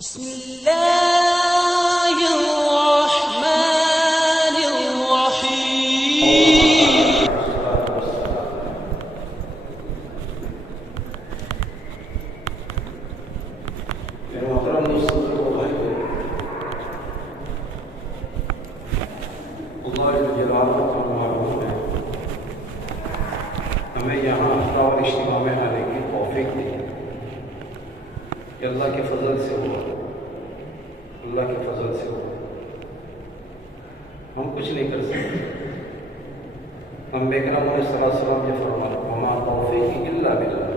بسم الله الرحمن الرحيم. محترم دوستوں کو اللہ جلال کا معلوم ہے ہمیں یہاں افطار اور اجتماع میں آنے کی توفیق دی کہ اللہ کے فضل سے ہوا، اللہ کے فضل سے ہوا۔ ہم کچھ نہیں کر سکتے۔ انبیاء کرام علیہ السلام یہ فرمایا وما توفیق الا باللہ،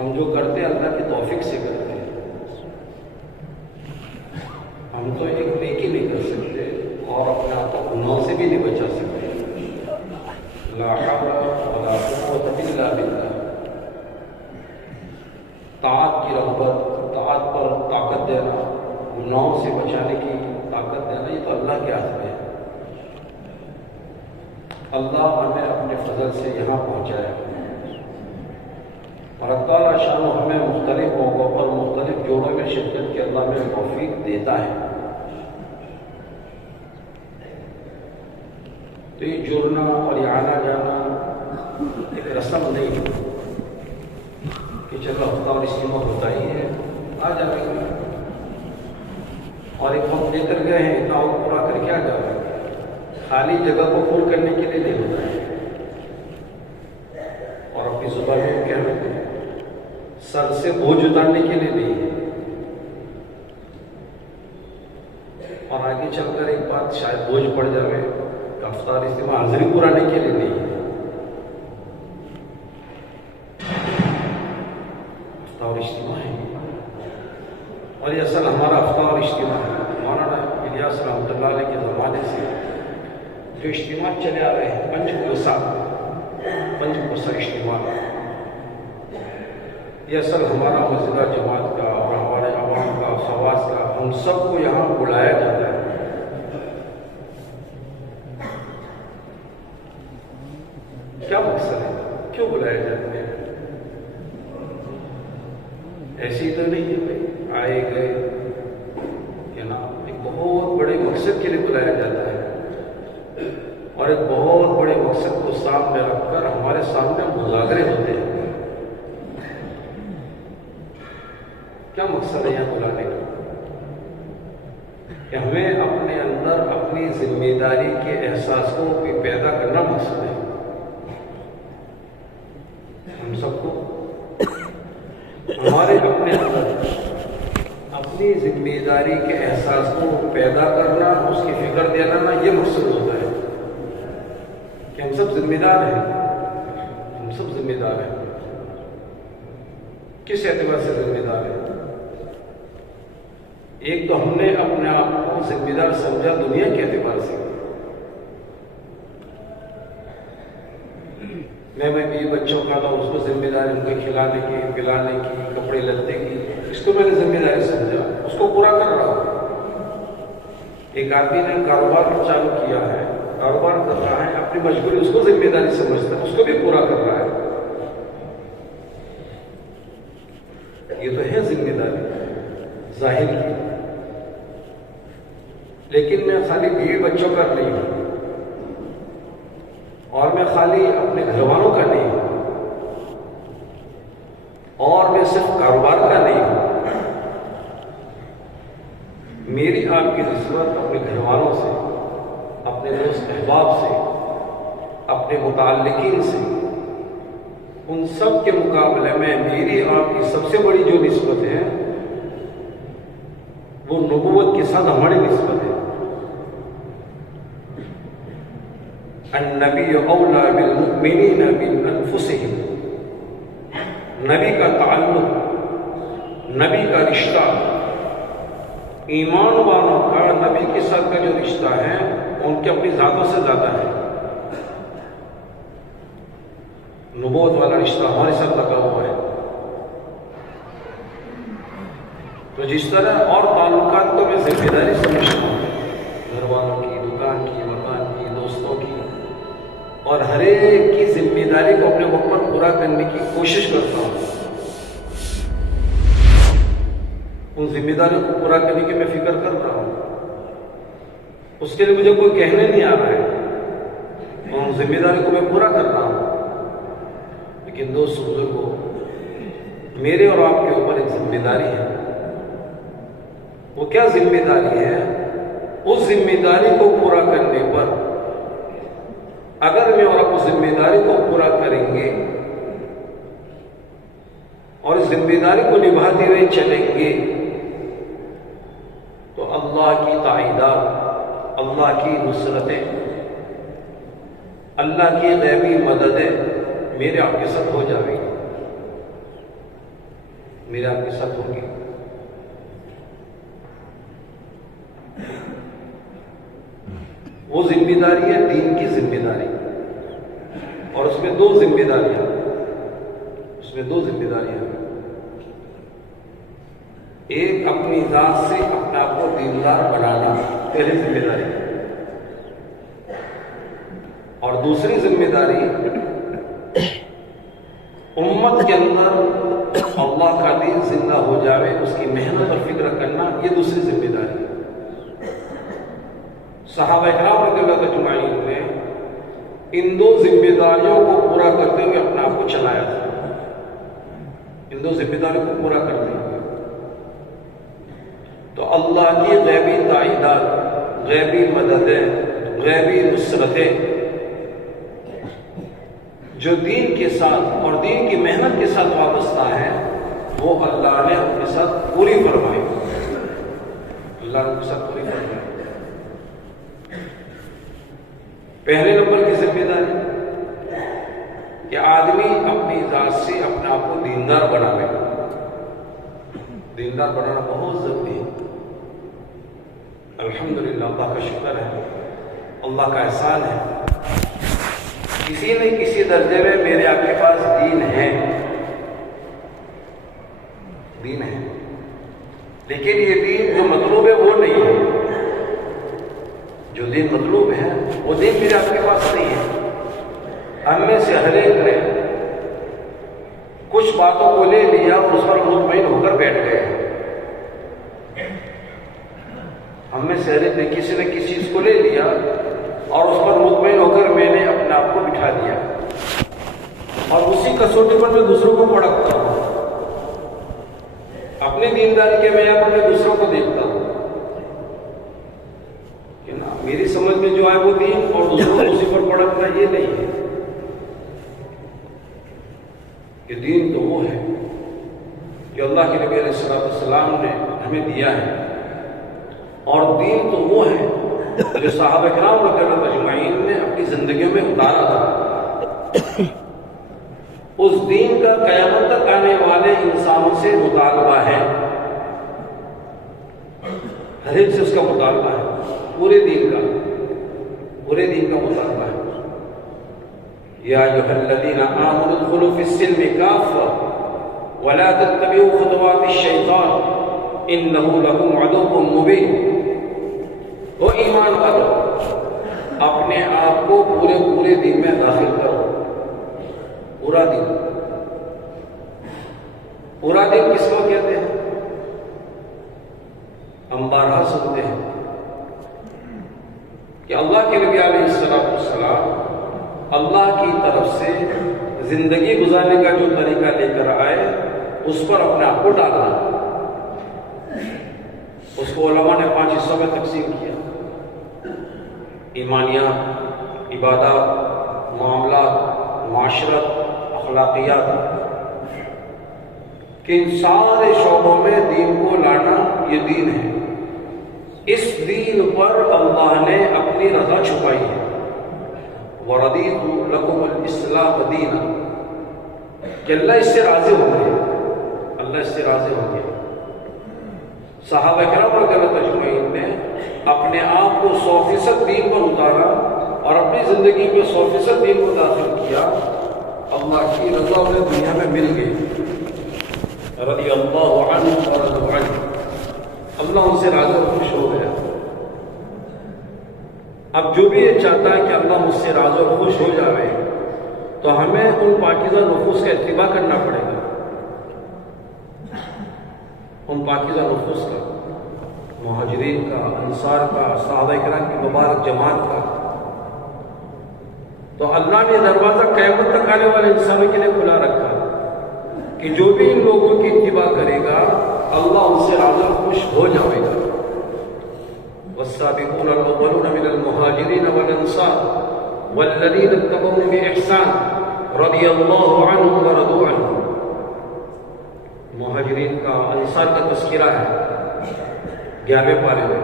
ہم جو کرتے ہیں اللہ کی توفیق سے کرتے ہیں۔ ہم تو ایک نیکی نہیں کر سکتے اور اپنے آپ کو گناہوں سے بھی نہیں بچا سکتے۔ لا حول ولا قوة الا باللہ۔ طاعت کی رغبت، طاعت پر طاقت دینا، گناہوں سے بچانے کی طاقت دینا، یہ تو اللہ کے ہاتھ میں ہے۔ اللہ ہمیں اپنے فضل سے یہاں پہنچایا اور اللہ تعالیٰ شان ہمیں مختلف موقعوں پر مختلف جوڑوں میں شرکت کی اللہ میں توفیق دیتا ہے۔ تو یہ جڑنا اور یہ آنا جانا ایک رسم نہیں ہے کہ چلو افطار اجتماع ہوتا ہی ہے آ جائے گا اور ایک وقت لے کر گئے ہیں اتنا وقت پورا کر کے آ جائے گا۔ خالی جگہ کو پور کرنے کے لیے نہیں ہوتا ہے اور اپنی زبان میں کہہ رہے ہیں سر سے بوجھ اتارنے کے لیے نہیں ہے اور آگے چل کر ایک بات شاید بوجھ پڑ جائے کہ افطار اجتماع حاضری پرانے کے لیے نہیں ہے۔ افطار اجتماع ہے اور یہ اصل ہمارا افطار اجتماع ہے۔ مولانا الیاس رحمۃ اللہ علیہ کے زمانے سے جو اجتماع چلے آ رہے ہیں پنج کوسہ اجتماع، یہ اصل ہمارا موجودہ جماعت کا اور ہمارے عوام کا خواص کا ہم سب کو یہاں بلایا جاتا ہے۔ کیا مقصد ہے؟ کیوں بلائے جاتے ہیں؟ ایسی تو نہیں ہے بھائی آئے گئے یا نا، ایک بہت بڑے مقصد کے لیے بلایا جاتا ہے اور ایک بہت بڑے مقصد کو سامنے رکھ کر ہمارے سامنے مذاکرے ہوتے ہیں۔ کیا مقصد ہے یہاں بلانے کا؟ کہ ہمیں اپنے اندر اپنی ذمہ داری کے احساس کو پیدا کرنا مقصد ہے۔ ہم سب کو ہمارے اپنے اندر اپنی ذمہ داری کے احساس کو پیدا کرنا، اس کی فکر دلانا، یہ مقصد ہوتا ہے کہ ہم سب ذمہ دار ہیں۔ ہم سب ذمہ دار ہیں۔ کس اعتبار سے ذمہ دار ہیں؟ ایک تو ہم نے اپنے آپ کو ذمہ دار سمجھا دنیا کے اعتبار سے، میں بیوی بچوں کا تھا، اس کو ذمہ داری ان کے کھلانے کی، پلانے کی، کپڑے لتے کی، اس کو میں نے ذمہ داری سمجھا، اس کو پورا کر رہا ہوں۔ ایک آدمی نے کاروبار چالو کیا ہے، کاروبار کر رہا ہے، اپنی مجبوری اس کو ذمہ داری سمجھتا ہے، اس کو بھی پورا کر رہا ہے۔ یہ تو ہے ذمہ داری ظاہر کی، لیکن میں خالی بیوی بچوں کا نہیں ہوں اور میں خالی اپنے گھر والوں کا نہیں ہوں اور میں صرف کاروبار کا نہیں ہوں۔ میری آپ کی نسبت اپنے گھر والوں سے، اپنے دوست احباب سے، اپنے متعلقین سے، ان سب کے مقابلے میں میری آپ کی سب سے بڑی جو نسبت ہے وہ نبوت کے ساتھ ہماری نسبت ہے۔ النبی اولا بالمؤمنین من انفسہم، نبی کا تعلق، نبی کا رشتہ، ایمان والوں کا نبی کے ساتھ کا جو رشتہ ہے ان کے اپنی ذاتوں سے زیادہ ہے۔ نبوت والا رشتہ ہمارے ساتھ لگا ہوا ہے۔ تو جس طرح اور تعلقات کو میں ذمہ داری سمجھتا ہوں، گھر والوں کی، دکان کی، مکان کی، دوستوں کی، اور ہر ایک کی ذمہ داری کو اپنے وقت پر پورا کرنے کی کوشش کرتا ہوں۔ ان ذمہ داریوں کو پورا کرنے کی میں فکر کر رہا ہوں. اس کے لیے مجھے کوئی کہنے نہیں آ رہا ہے، ان ذمہ داری کو میں پورا کر رہا ہوں. لیکن دوست بزرگوں، میرے اور آپ کے اوپر ایک ذمہ داری ہے. وہ کیا ذمہ داری ہے؟ اس ذمہ داری کو پورا کرنے پر اگر میں اور آپ اس ذمہ داری کو پورا کریں گے اور اس ذمہ داری کو نبھاتے ہوئے چلیں گے تو اللہ کی تائیدات، اللہ کی نصرتیں، اللہ کی غیبی مددیں میرے آپ کے ساتھ ہو جائیں گی، میرے آپ کے ساتھ ہوگی. وہ ذمہ داری ہے دین کی ذمہ داری، اور اس میں دو ذمہ داریاں، ایک اپنی ذات سے اپنے آپ کو دیندار بنانا، پہلی ذمہ داری، اور دوسری ذمہ داری امت کے اندر اللہ کا دین زندہ ہو جاوے، اس کی محنت اور فکر کرنا، یہ دوسری ذمہ داری ہے. صحابہ کرام رضی اللہ اجمعین نے ان دو ذمہ داریوں کو پورا کرتے ہوئے اپنے آپ کو چلایا تھا. ان دو ذمہ داریوں کو پورا کرتے ہوئے تو اللہ کی غیبی تائیدات، غیبی مددیں، غیبی نصرتیں جو دین کے ساتھ اور دین کی محنت کے ساتھ وابستہ ہیں، وہ اللہ نے اپنے ساتھ پوری فرمائی. اللہ نے اپنے ساتھ پوری فرمائی. پہلے نمبر کی ذمہ داری کہ آدمی اپنی ذات سے اپنے آپ کو دیندار بناوے. دیندار بنانا بہت ضروری ہے. الحمدللہ، اللہ کا شکر ہے، اللہ کا احسان ہے، کسی نہ کسی درجے میں میرے آپ کے پاس دین ہے، لیکن یہ دین جو مطلوب ہے وہ نہیں ہے. جو دین مطلوب ہے وہ دین میرے آپ کے پاس نہیں ہے. ہم میں سے ہر ایک نے کچھ باتوں کو لے لیا اور اس پر مطمئن ہو کر بیٹھ گئے. ہم میں سے ہر ایک نے کسی نہ کسی چیز کو لے لیا اور اس پر مطمئن ہو کر میں نے اپنے آپ کو بٹھا دیا، اور اسی کسوٹی پر میں دوسروں کو پڑھتا ہوں. اپنی دینداری کے معیار پر میں دوسروں کو دیکھتا ہوں کہ نا میری سمجھ میں جو ہے وہ دین، اور دوسروں کو اسی پر پڑھنا یہ نہیں ہے. کہ دین تو وہ ہے کہ اللہ کے نبی علیہ السلام نے ہمیں دیا ہے، اور دین تو وہ ہے جو صحابہ کرام رضی اللہ اجمعین نے اپنی زندگیوں میں اتارا تھا. اس دین کا قیامت تک آنے والے انسانوں سے مطالبہ ہے، ہر ایک سے اس کا مطالبہ ہے، پورے دین کا مطالبہ ہے. یا ایھا الذین آمنوا ادخلوا فی السلم کافۃ ولا تتبعوا خطوات الشیطان انہ لکم عدو مبین. وہ ایمان والو، اپنے آپ کو پورے دین میں داخل کرو. پورا دین کس کو کہتے ہیں؟ ہم بارہا سنتے ہیں کہ اللہ کے نبی علیہ السلام اللہ کی طرف سے زندگی گزارنے کا جو طریقہ لے کر آئے، اس پر اپنے آپ کو ڈالا. اس کو علماء نے 5 حصوں میں تقسیم کیا: ایمانیات، عبادات، معاملات، معاشرت، اخلاقیات. کہ ان سارے شعبوں میں دین کو لانا یہ دین ہے. اس دین پر اللہ نے اپنی رضا چھپائی ہے. وَرَضِيتُ لَكُمُ الْإِسْلَامَ دِينًا، کہ اللہ اس سے راضی ہو گئے. صحابہ کرام رضی اللہ اجمعین نے اپنے آپ کو 100% دین پر اتارا اور اپنی زندگی میں 100% دین کو داخل کیا. اللہ کی رضا انہیں دنیا میں مل گئی. رضی اللہ عنہ ورضوا عنہ، اللہ ان سے راضی اور خوش ہو گیا. اب جو بھی یہ چاہتا ہے کہ اللہ مجھ سے راضی اور خوش ہو جائے، تو ہمیں ان پاکیزہ نفوس کا اتباع کرنا پڑے گا. ان پاکیزہ نفوس کا، مہاجرین کا، انصار کا، صحابہ کرام کی مبارک جماعت کا، تو اللہ نے دروازہ قیامت تک آنے والے انسانوں کے لیے کھلا رکھا کہ جو بھی ان لوگوں کی اتباع کرے گا اللہ ان سے راضی خوش ہو جائے گا۔ والسابقون الاولون من المہاجرین والانصار والذین اتبعوهم بإحسان رضی اللہ عنہم ورضوا عنہ۔ مہاجرین کا، انصار کا تذکرہ ہے 11ویں پارے میں،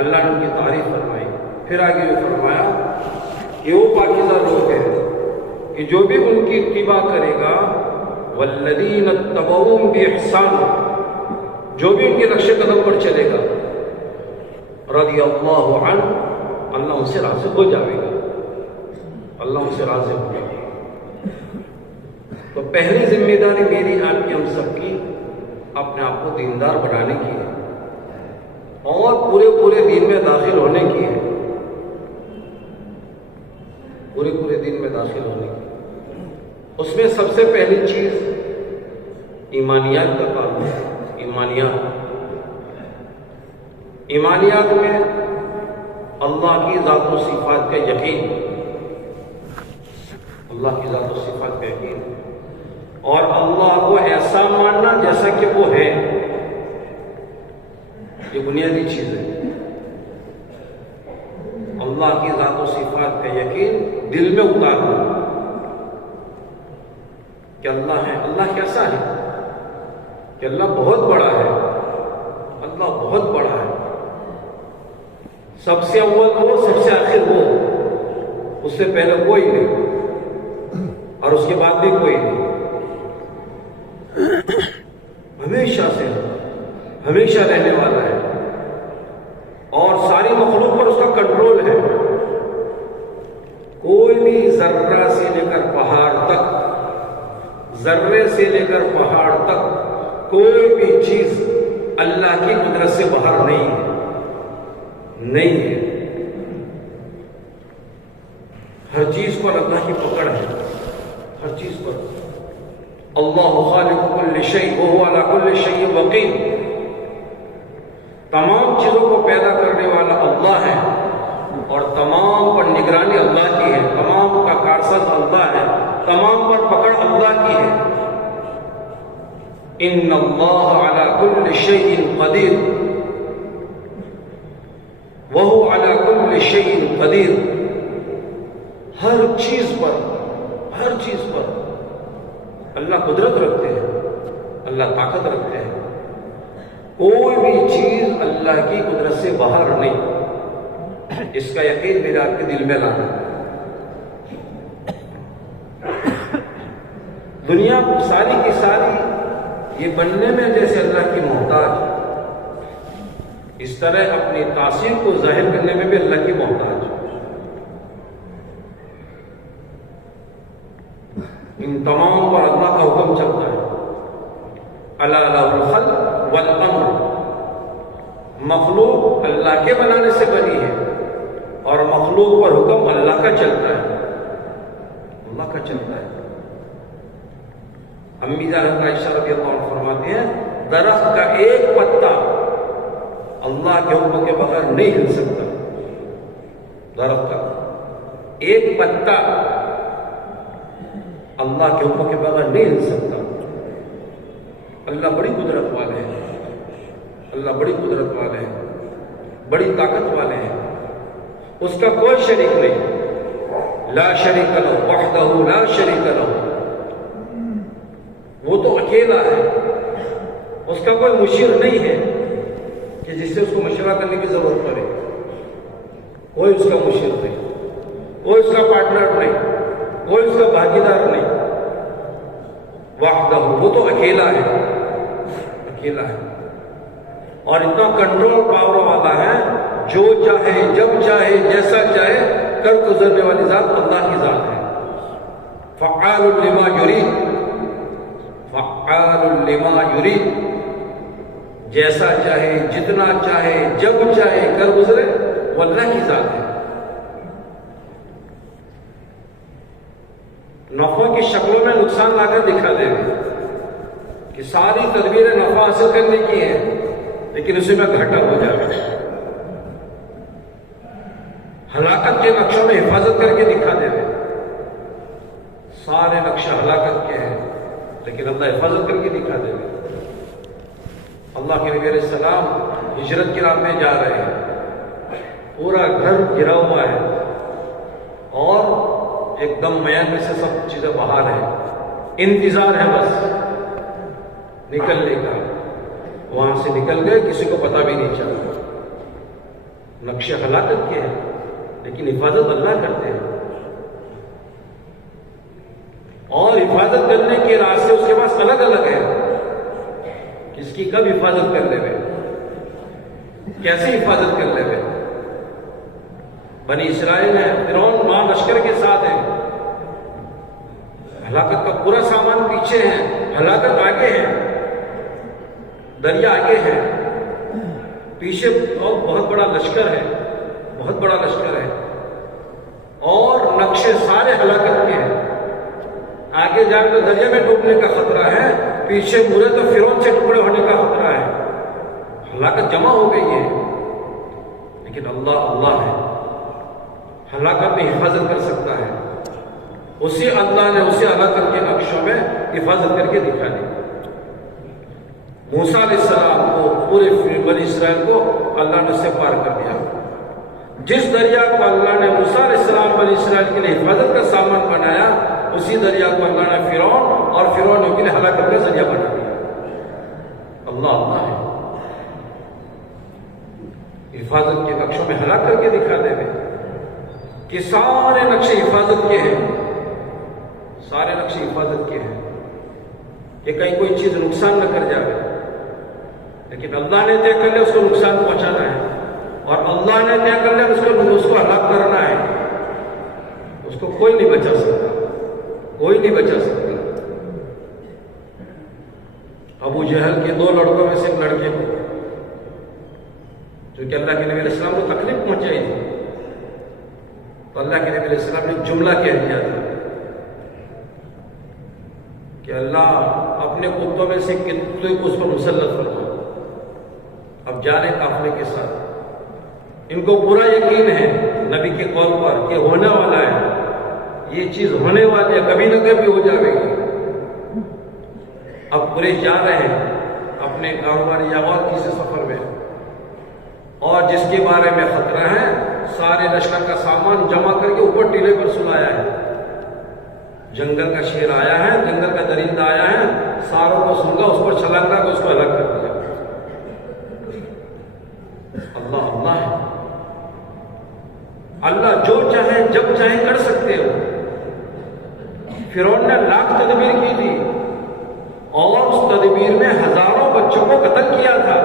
اللہ نے ان کی تعریف فرمائی۔ پھر آگے یہ فرمایا کہ وہ پاکیزہ لوگ ہیں کہ جو بھی ان کی اتباع کرے گا، والذین اتبعوهم بإحسان، جو بھی ان کے نقش قدم پر چلے گا، رضی اللہ عنہ، اللہ ان سے راضی ہو جائے گا، اللہ ان سے راضی ہو جائے گا۔ تو پہلی ذمہ داری میری، آپ کی، ہم سب کی اپنے آپ کو دیندار بنانے کی ہے اور پورے دین میں داخل ہونے کی ہے، پورے دین میں داخل ہونے کی۔ اس میں سب سے پہلی چیز ایمانیات کا تعلق ہے۔ ایمانیات میں اللہ کی ذات و صفات کا یقین، اللہ کی ذات و صفات کا یقین، اور اللہ کو ایسا ماننا جیسا کہ وہ ہے، یہ بنیادی چیز ہے۔ اللہ کی ذات و صفات کا یقین دل میں اتارنا کہ اللہ ہے، اللہ کیسا ہے، کہ اللہ بہت بڑا ہے، اللہ بہت بڑا ہے، سب سے اول وہ، سب سے آخر وہ، اس سے پہلے کوئی نہیں اور اس کے بعد بھی کوئی نہیں، ہمیشہ سے ہمیشہ رہنے والا ہے اور ساری مخلوق پر اس کا کنٹرول ہے۔ کوئی بھی ذرہ سے لے کر پہاڑ تک، ذرے سے لے کر پہاڑ تک کوئی بھی چیز اللہ کی قدرت سے باہر نہیں ہے۔ ہر چیز پر اللہ کی پکڑ ہے، ہر چیز پر۔ اللہ خالق کل شیء وهو علی کل شیء وکیل، تمام چیزوں کو پیدا کرنے والا اللہ ہے اور تمام پر نگرانی اللہ کی ہے، تمام کا کارساز اللہ ہے، تمام پر پکڑ اللہ کی ہے۔ ان اللہ علی کل شیء قدیر وہو علی کل شیء قدیر، ہر چیز پر اللہ قدرت رکھتے ہیں، اللہ طاقت رکھتے ہیں، کوئی بھی چیز اللہ کی قدرت سے باہر نہیں۔ اس کا یقین میرے آپ کے دل میں لانا۔ دنیا ساری کی ساری یہ بننے میں جیسے اللہ کی محتاج، اس طرح اپنی تاثیر کو ظاہر کرنے میں بھی اللہ کی محتاج۔ ان تمام پر اللہ کا حکم چلتا ہے۔ الا لہ الخلق والامر، مخلوق اللہ کے بنانے سے بنی ہے اور مخلوق پر حکم اللہ کا چلتا ہے، اللہ کا چلتا ہے۔ امی جان عائشہ رضی اللہ عنہ فرماتے ہیں درخت کا ایک پتا اللہ کے حکم کے بغیر نہیں ہل سکتا، درخت کا ایک پتا اللہ کے حکم کے بغیر نہیں ہل سکتا۔ اللہ بڑی قدرت والے ہیں، اللہ بڑی قدرت والے ہیں، بڑی طاقت والے ہیں، اس کا کوئی شریک نہیں، لا شریک لہ وحدہ لا شریک لہ، وہ تو اکیلا ہے، اس کا کوئی مشیر نہیں ہے کہ جس سے اس کو مشورہ کرنے کی ضرورت پڑے، کوئی اس کا مشیر نہیں، کوئی اس کا پارٹنر نہیں، کوئی اس کا بھاگیدار نہیں، وحدہ، وہ تو اکیلا ہے، اکیلا ہے، اور اتنا کنٹرول پاور والا ہے، جو چاہے جب چاہے جیسا چاہے کر گزرنے والی ذات اللہ کی ذات ہے۔ فعال لما یرید، فعال لما یرید، جیسا چاہے جتنا چاہے جب چاہے کر گزرے وہ اللہ کی ذات ہے۔ نفع کی شکلوں میں نقصان لا کر دکھا دے گا، کہ ساری تدبیریں نفع حاصل کرنے کی ہیں لیکن اسی میں گھاٹا ہو جائے. ہلاکت کے نقشوں میں حفاظت کر کے دکھا دے رہے. سارے نقشے ہلاکت کے ہیں لیکن اللہ حفاظت کر کے دکھا دے رہے. اللہ کے نبی علیہ السلام ہجرت کی راہ میں جا رہے ہیں, پورا گھر گھرا ہوا ہے اور ایک دم میان میں سے سب چیزیں باہر ہیں, انتظار ہے بس نکلنے کا. وہاں سے نکل گئے, کسی کو پتہ بھی نہیں چلا. نقشے ہلاکت کے ہیں لیکن حفاظت اللہ کرتے ہیں, اور حفاظت کرنے کے راستے اس کے پاس الگ الگ ہیں. کس کی کب حفاظت کر لے گئے, کیسے حفاظت کر لے گئے. بنی اسرائیل ہے, فرعون ماں لشکر کے ساتھ ہے, ہلاکت کا پورا سامان پیچھے ہے, ہلاکت آگے ہے, دریا آگے ہے, پیچھے بہت بڑا لشکر ہے, بہت بڑا لشکر ہے, اور نقشے سارے ہلاکت کے ہیں. آگے جا کر دریا میں ڈوبنے کا خطرہ ہے, پیچھے مڑے تو فرعون سے ٹکڑے ہونے کا خطرہ ہے. ہلاکت جمع ہو گئی ہے لیکن اللہ ہے, ہلاکت میں حفاظت کر سکتا ہے. اسی اللہ نے اسی ہلاکت کے نقشوں میں حفاظت کر کے دکھا دی. موسیٰ علیہ السلام کو, پورے بنی اسرائیل کو اللہ نے اس سے پار کر دیا. جس دریا کو اللہ نے موسیٰ علیہ السلام بنی اسرائیل کے لیے حفاظت کا سامان بنایا, اسی دریا کو اللہ نے فرعون اور فرعونیوں کے لیے ہلاکت کا ذریعہ بنا دیا. اللہ ہے, حفاظت کے نقشوں میں ہلاک کر کے دکھا دے گے کہ سارے نقشے حفاظت کے ہیں, سارے نقشے حفاظت کے ہیں کہ کہیں کوئی چیز نقصان نہ کر جائے. لیکن اللہ نے طے کر لیا اس کو نقصان پہنچانا ہے, اور اللہ نے طے کر لیا اس کو ہلاک کرنا ہے. اس کو کوئی نہیں بچا سکتا, کوئی نہیں بچا سکتا. ابو جہل کے 2 لڑکوں میں سے ایک لڑکے کو, جو کہ اللہ کے نبی علیہ السلام کو تکلیف پہنچائی تھی, تو اللہ کے نبی علیہ السلام نے جملہ کہہ دیا تھا کہ اللہ اپنے کتوں میں سے کتنے کو اس پر مسلط فرما. اب جا رہے قافلے کے ساتھ, ان کو پورا یقین ہے نبی کے قول پر کہ ہونے والا ہے, یہ چیز ہونے والی ہے, کبھی نہ کبھی ہو جائے گی. اب قریش جا رہے ہیں اپنے کاروبار یا اور کسی سفر میں, اور جس کے بارے میں خطرہ ہے سارے لشکر کا سامان جمع کر کے اوپر ٹیلے پر سلایا ہے. جنگل کا شیر آیا ہے, جنگل کا درندہ آیا ہے, ساروں کو سنگا, اس پر چھلانگ کر اس کو الگ کر دیا. اللہ ہے, اللہ جو چاہے جب چاہے کر سکتے ہو. فرعون نے لاکھ تدبیر کی تھی اور اس تدبیر میں ہزاروں بچوں کو قتل کیا تھا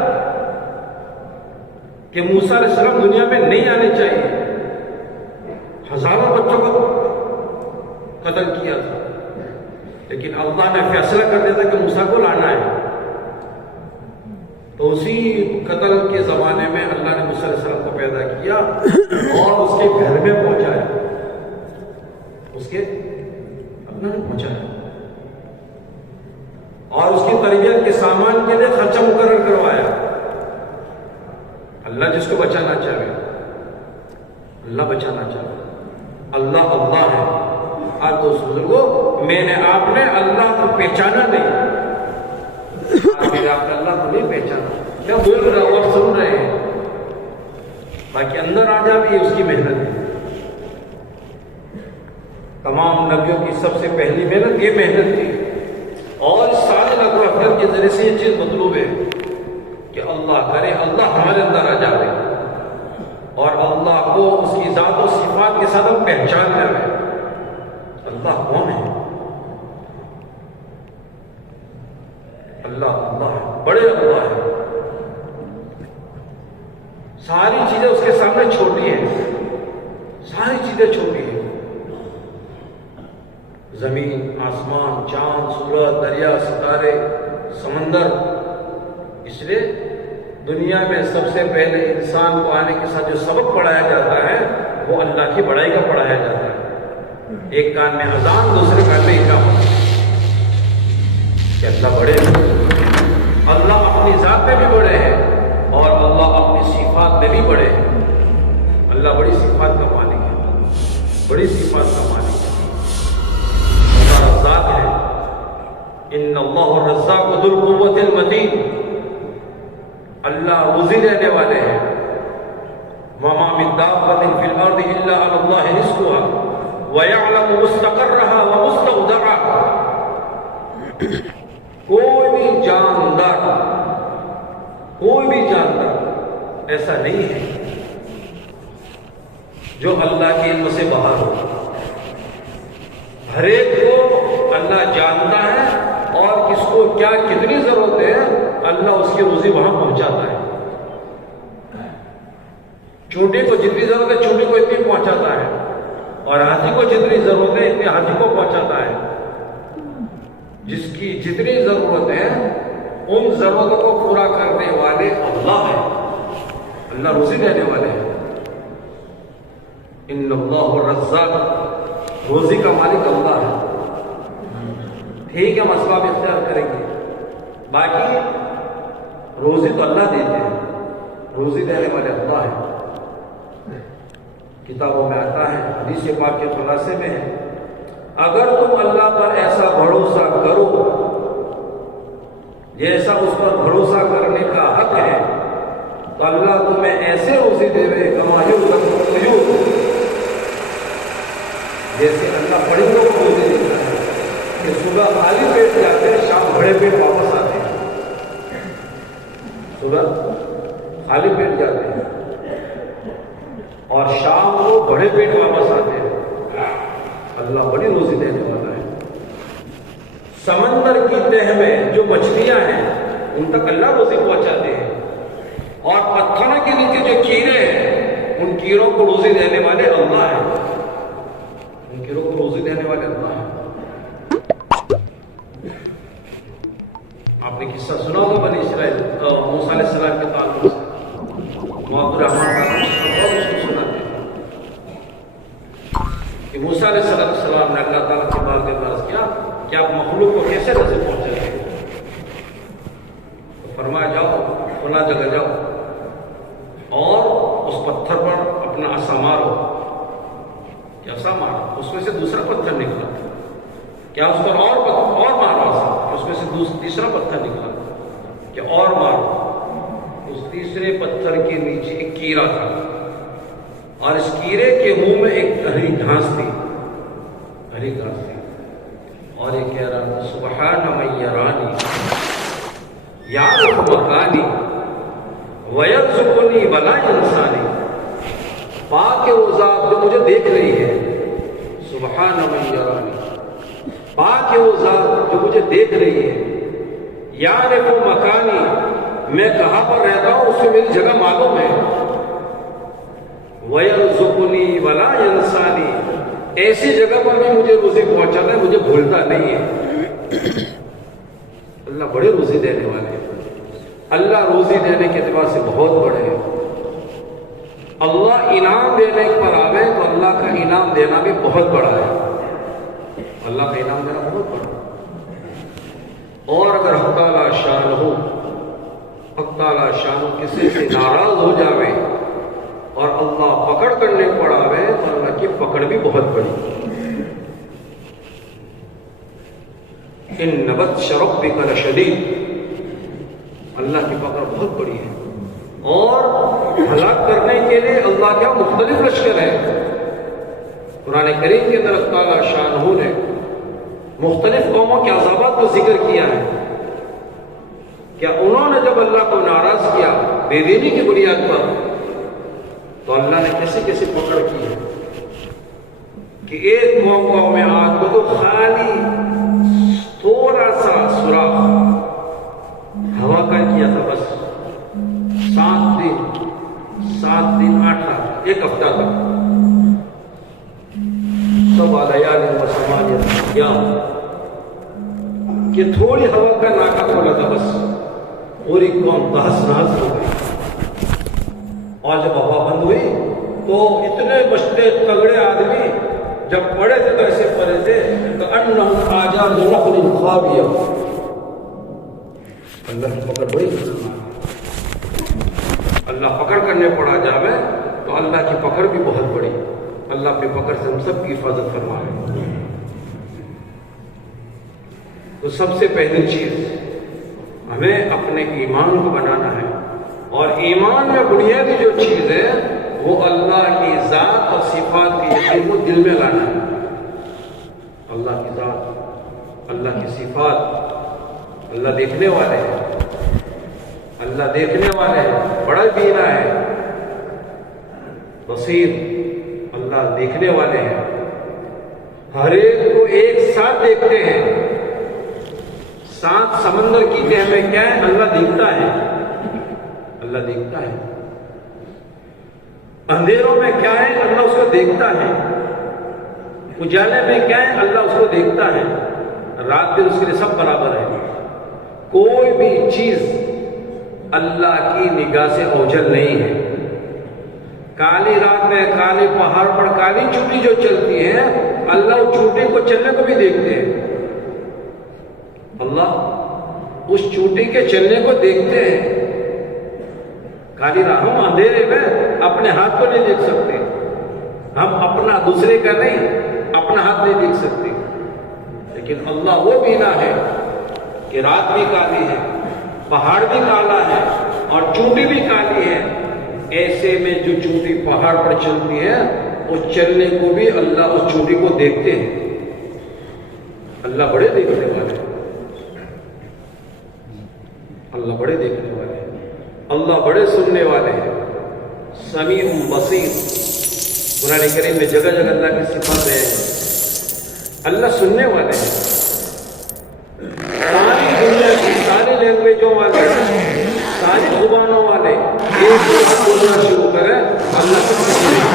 کہ موسیٰ علیہ السلام دنیا میں نہیں آنے چاہیے. ہزاروں بچوں کو قتل کیا تھا, لیکن اللہ نے فیصلہ کر دیا تھا کہ موسیٰ کو لانا ہے. تو اسی قتل کے زمانے میں اللہ نے موسیٰ علیہ السلام کو پیدا کیا اور اس کے گھر میں پہنچایا, اس کے اللہ نے پہنچایا, اور اس کی تربیت کے سامان کے لیے خرچہ مقرر کروایا. اللہ جس کو بچانا چاہے, اللہ بچانا چاہے. اللہ ہے. آج دوست بزرگوں, میں نے آپ نے اللہ کو پہچانا نہیں, آپ نے اللہ کو نہیں پہچانا. کیا بول رہا ہو, آپ سن رہے ہیں, باقی اندر آ جا بھی اس کی محنت ہے. تمام نبیوں کی سب سے پہلی محنت یہ محنت تھی, اور سارے نقل و حرکت کے ذریعے سے یہ چیز مطلوب ہے کہ اللہ کرے اللہ ہمارے اندر آ جائے, اور اللہ کو اس کی ذات و صفات کے ساتھ ہم پہچان لیں. اللہ کون ہے؟ اللہ ہے, بڑے اللہ ہے. ساری چیزیں اس کے سامنے چھوٹی ہیں, ساری چیزیں چھوٹی ہیں. زمین, آسمان, چاند, سورج, دریا, ستارے, سمندر. اس لیے دنیا میں سب سے پہلے انسان کو آنے کے ساتھ جو سبق پڑھایا جاتا ہے وہ اللہ کی بڑائی کا پڑھایا جاتا ہے. ایک کان میں اذان, دوسرے کان میں اقامت, کہ اللہ بڑے ہیں. اللہ الرزاق ذو القوۃ المتین، اللہ روزی دینے والے ہیں. وما من دابۃ فی الارض الا علی اللہ رزقها ویعلم مستقرها ومستودعها. کوئی بھی جاندار ایسا نہیں ہے جو اللہ کے علم سے باہر ہو. ہر ایک کو اللہ جانتا ہے، اور کس کو کیا کتنی ضرورت ہے اللہ اس کی روزی وہاں پہنچاتا ہے. چونٹی کو جتنی ضرورت ہے چونٹی کو اتنی پہنچاتا ہے، اور ہاتھی کو جتنی ضرورت ہے اتنی ہاتھی کو پہنچاتا ہے. جس کی جتنی ضرورت ہے ان ضرورتوں کو پورا کرنے والے اللہ ہے. اللہ روزی دینے والے ہیں. ان اللہ الرزاق، روزی کا مالک اللہ ہے. ٹھیک ہے، مسئلہ بھی اختیار کریں گے. باقی روزی تو اللہ دیتے ہیں، روزی دینے والے اللہ ہے. کتابوں میں آتا ہے، حدیث پاک کے خلاصے میں ہے، اگر تم اللہ پر ایسا بھروسہ کرو جیسا اس پر بھروسہ کرنے کا حق ہے، تو اللہ تمہیں ایسے روزی دے گا جیسے اللہ پرندوں کو روزی دیتا ہے کہ صبح خالی پیٹ جاتے ہیں، شام بڑے پیٹ واپس آتے ہیں. صبح خالی پیٹ جاتے ہیں اور شام کو بڑے پیٹ واپس آتے ہیں. اللہ بڑی روزی دینے والا ہے. سمندر کی تہ میں جو مچھلیاں ہیں ان تک اللہ روزی پہنچاتے ہیں، اور پتھروں کے نیچے جو کیڑے ہیں ان کیڑوں کو روزی دینے والے اللہ ہیں. ان کیڑوں کو روزی دینے والے اللہ ہیں. آپ نے قصہ سنا ہوگا بنی اسرائیل موسیٰ علیہ السلام کے تعلق سے. عبد الرحمن کا اس کو سناتے ہیں کہ موسیٰ علیہ السلام نے اللہ تعالیٰ کے بارے میں عرض کیا کہ آپ مخلوق کو کیسے رزق پہنچے گے؟ تو فرمایا جاؤ فلاں جگہ جاؤ اور اس پتھر پر اپنا عصا مارو. کہ عصا مارو، اس میں سے دوسرا پتھر نکلا. کیا اس پر اور مارو عصا، اس میں سے تیسرا پتھر نکلا. کہ اور مارو، اس تیسرے پتھر کے نیچے ایک کیڑا تھا، اور اس کیڑے کے منہ میں ایک ہری گھاس تھی. اور یہ کہہ رہا تھا سبحان من یرانی یعرف مکانی ویرزقنی ولا ینسانی. پاک ہے وہ ذات جو مجھے دیکھ رہی ہے. سبحان من یرانی، پاک ہے وہ ذات جو مجھے دیکھ رہی ہے. یعرف مکانی، میں کہاں پر رہتا ہوں اس سے میری جگہ معلوم ہے. وَيَرْزُقُنِي وَلَا يَنْسَانِي، ایسی جگہ پر بھی مجھے روزی پہنچاتا ہے، مجھے بھولتا نہیں ہے. اللہ بڑے روزی دینے والے ہیں. اللہ روزی دینے کے اعتبار سے بہت بڑے ہیں. اللہ انعام دینے پر آوے تو اللہ کا انعام دینا بھی بہت بڑا ہے. اللہ کا انعام دینا بہت بڑا ہے. اور اگر حق تعالیٰ شان کسی سے ناراض ہو جاوے اور اللہ پکڑ کرنے پڑاوے تو اللہ کی پکڑ بھی بہت بڑی. ان بطش ربک لشدید، اللہ کی پکڑ بہت بڑی ہے. اور ہلاک کرنے کے لیے اللہ کا مختلف لشکر ہے. قرآن کریم کے اندر اللہ تعالیٰ شانہ نے مختلف قوموں کے عذابات کو ذکر کیا ہے. کیا انہوں نے جب اللہ کو ناراض کیا بے دینی کی بنیاد پر تو اللہ نے کیسے کیسے پکڑ کی ہے کہ ایک موقع میں آگ کو تو خالی تھوڑا سا سوراخ ہوا کا کیا تھا، بس 7 دن 8 رات، ایک ہفتہ تک سب لیال و ثمانیۃ ایام کہ تھوڑی ہوا کا ناکا کھولا تھا، بس پوری قوم تہس نہس ہو گئی. اور جب ہوا بند ہوئی تو اتنے بچتے تگڑے آدمی جب پڑے تھے تو ایسے پڑے تھے کہ انہم اعجاز نخل خاویہ. اللہ کی پکڑ بڑی خطرناک. اللہ پکڑ کرنے پڑا جاوے تو اللہ کی پکڑ بھی بہت بڑی. اللہ اپنی پکڑ سے ہم سب کی حفاظت فرمائے. تو تو سب سے پہلی چیز ہمیں اپنے ایمان کو بنانا ہے، اور ایمان میں بنیادی جو چیز ہے وہ اللہ کی ذات اور صفات کی یقین کو دل میں لانا ہے۔ اللہ کی ذات، اللہ کی صفات، اللہ دیکھنے والے ہیں، اللہ دیکھنے والے ہیں، بڑا بینا ہے، بصیر، اللہ دیکھنے والے ہیں، ہر ایک کو ایک ساتھ دیکھتے ہیں۔ سات سمندر کی تہ میں کیا ہے؟ اللہ دیکھتا ہے، اللہ دیکھتا ہے۔ اندھیروں میں کیا ہے؟ اللہ اس کو دیکھتا ہے۔ اجالے میں کیا ہے؟ اللہ اس کو دیکھتا ہے۔ رات دن اس کے لیے سب برابر ہے، کوئی بھی چیز اللہ کی نگاہ سے اوجھل نہیں ہے۔ کالی رات میں کالے پہاڑ پر کالی چوٹی جو چلتی ہے، اللہ اس چوٹی کو چلنے کو بھی دیکھتے ہیں۔ اللہ اس چوٹی کے چلنے کو دیکھتے ہیں۔ کالی رات، ہم اندھیرے میں اپنے ہاتھ کو نہیں دیکھ سکتے، ہم اپنا دوسرے کا نہیں، اپنا ہاتھ نہیں دیکھ سکتے، لیکن اللہ وہ بینا ہے کہ رات بھی کالی ہے، پہاڑ بھی کالا ہے اور چوٹی بھی کالی ہے۔ ایسے میں جو چوٹی پہاڑ پر چلتی ہے، اس چلنے کو بھی اللہ اس چوٹی کو دیکھتے ہیں۔ اللہ بڑے دیکھنے والے ہیں، اللہ بڑے دیکھنے والے ہیں، اللہ بڑے سننے والے ہیں، سمیع بصیر۔ قرآن کریم میں جگہ جگہ اللہ کی صفات ہے۔ اللہ سننے والے ہیں، ساری دنیا کی ساری لینگویجوں والے، ساری زبانوں والے ایک بات بولنا شروع کریں، اللہ سب کی سنے گا،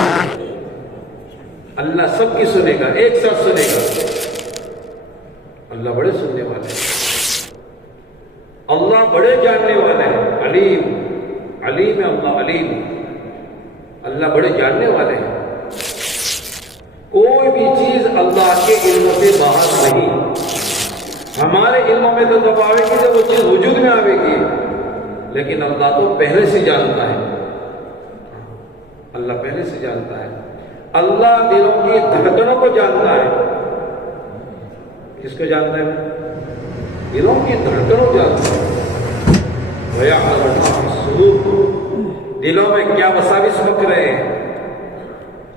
اللہ سب کی سنے گا، ایک ساتھ سنے گا۔ اللہ بڑے سننے والے ہیں، اللہ بڑے جاننے والے ہیں، علیم، علیم ہے اللہ، علیم، اللہ بڑے جاننے والے ہیں۔ کوئی بھی چیز اللہ کے علم سے باہر نہیں۔ ہمارے علم میں تو جب آئے گی تو وہ چیز وجود میں آئے گی، لیکن اللہ تو پہلے سے جانتا ہے، اللہ پہلے سے جانتا ہے۔ اللہ دلوں کی دھڑکنوں کو جانتا ہے۔ کس کو جانتا ہے؟ دلوں کی دھڑکنوں جانتا ہے۔ وَيَعْلَمُ مَا فِي الصُّدُورِ، دلوں میں کیا وساوس بک رہے ہیں،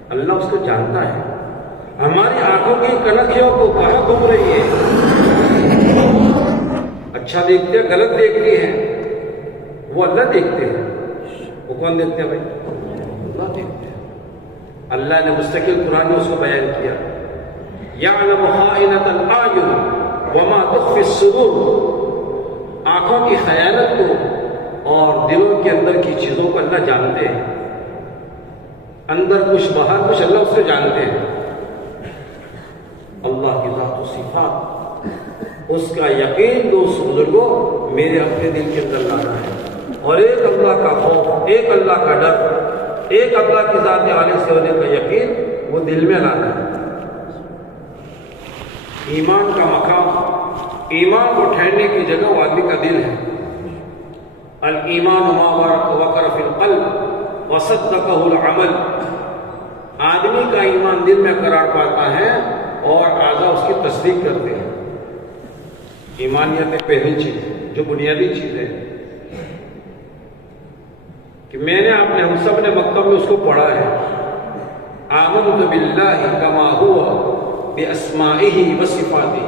اللہ اس کو جانتا ہے۔ ہماری آنکھوں کی کنکھیوں کو کہاں گھوم رہی ہے، اچھا دیکھتے ہیں غلط دیکھتی ہیں، وہ اللہ دیکھتے ہیں۔ وہ کون دیکھتے ہیں بھائی؟ اللہ دیکھتے ہیں۔ اللہ نے مستقل قرآن میں اس کو بیان کیا، یعلم خائنۃ الاعین وما تخفی الصدور، آنکھوں کی خیانت کو اور دلوں کے اندر کی چیزوں کو اللہ جانتے ہیں۔ اندر کچھ باہر کچھ، اللہ اس کو جانتے ہیں۔ اللہ کی ذات و صفات، اس کا یقین دوست بزرگوں میرے اپنے دل کے اندر لانا ہے، اور ایک اللہ کا خوف، ایک اللہ کا ڈر، ایک اللہ کی ذات عالیہ سے ہونے کا یقین وہ دل میں لانا ہے۔ ایمان کا مقام، ایمان کو ٹھہرنے کی جگہ وہ آدمی کا دل ہے۔ الایمان ما وقر فی القلب وصدقہ العمل، آدمی کا ایمان دل میں قرار پاتا ہے اور اعضاء اس کی تصدیق کرتے ہیں۔ ایمانیت میں پہلی چیز جو بنیادی چیز ہے کہ میں نے آپ نے ہم سب نے مکتب میں اس کو پڑھا ہے، آمنت باللہ کما ہوا باسمائہ وصفاتہ،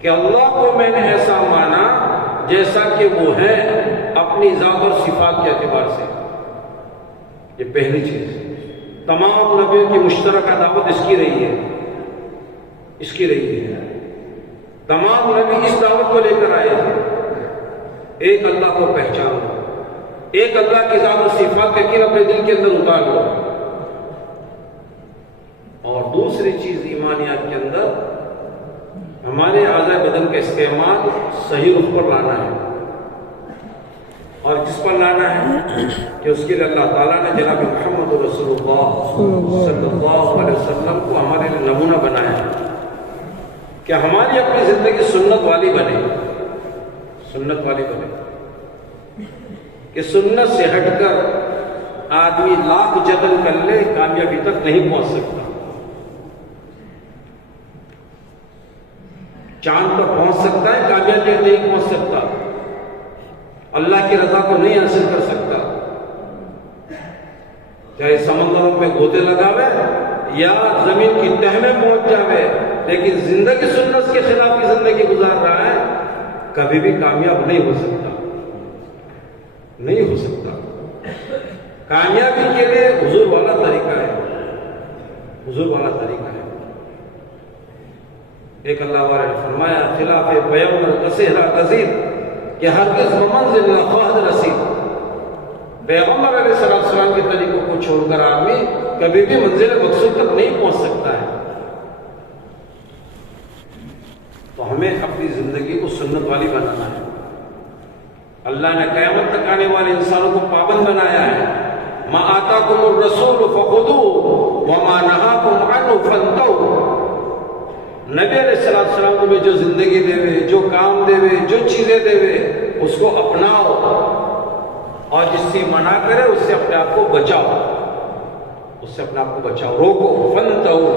کہ اللہ کو میں نے ایسا مانا جیسا کہ وہ ہے اپنی ذات اور صفات کے اعتبار سے۔ یہ پہلی چیز، تمام نبیوں کی مشترکہ دعوت اس کی رہی ہے، اس کی رہی ہے۔ تمام نبی اس دعوت کو لے کر آئے تھے، ایک اللہ کو پہچانو، ایک اللہ کی ذات و صفات یقین اپنے دل کے اندر اتار لو۔ اور دوسری چیز ایمانیات کے اندر ہمارے اعضاء بدن کا استعمال صحیح رخ پر لانا ہے، اور کس پر لانا ہے کہ اس کے لیے اللہ تعالیٰ نے جناب محمد رسول اللہ صلی اللہ علیہ وسلم کو ہمارے لیے نمونہ بنایا ہے کہ ہماری اپنی زندگی سنت والی بنے، سنت والی بنے، کہ سنت سے ہٹ کر آدمی لاکھ جتن کر لے کامیابی تک نہیں پہنچ سکتا۔ چاند پر پہنچ سکتا ہے، کامیابی نہیں پہنچ سکتا، اللہ کی رضا کو نہیں حاصل کر سکتا، چاہے سمندروں میں گوتے لگاوے یا زمین کی تہ میں پہنچ جاوے، لیکن زندگی سنت کے خلاف کی زندگی گزار رہا ہے، کبھی بھی کامیاب نہیں ہو سکتا، نہیں ہو سکتا۔ کامیابی کے لیے حضور والا طریقہ ہے، حضور والا طریقہ ہے۔ ایک اللہ والے نے فرمایا خلاف پیغمبر کا صحرا کثیر کہ ہرگز بمنزل نہ خواہد رسید، پیغمبر علیہ السلام کے طریقوں کو چھوڑ کر آدمی کبھی بھی منزل مقصود تک نہیں پہنچ سکتا ہے۔ تو ہمیں اپنی زندگی کو سنت والی بنانا ہے۔ اللہ نے قیامت تک آنے والے انسانوں کو پابند بنایا ہے، ما آتاکم الرسول فخذوہ وما نہاکم عنہ فانتہوا۔ نبی علیہ السلام کو بھی جو زندگی دے وے، جو کام دے وے، جو چیزیں دے وے، اس کو اپناؤ، اور جس سے منع کرے اس سے اپنے آپ کو بچاؤ، اس سے اپنے آپ کو بچاؤ، روکو، فانتہوا،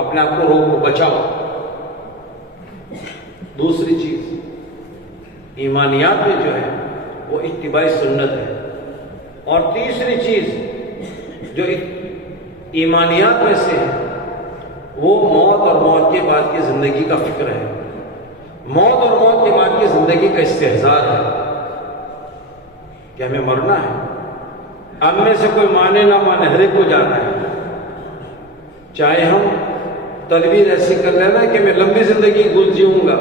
اپنے آپ کو روکو، بچاؤ۔ دوسری چیز ایمانیات میں جو ہے وہ اتباع سنت ہے، اور تیسری چیز جو ایمانیات میں سے ہے وہ موت اور موت کے بعد کی زندگی کا فکر ہے، موت اور موت کے بعد کی زندگی کا استحضار ہے کہ ہمیں مرنا ہے، ہم میں سے کوئی مانے نہ مانے ہر ایک کو جانا ہے، چاہے ہم تدبیر ایسی کر لینا کہ میں لمبی زندگی جیوں گا،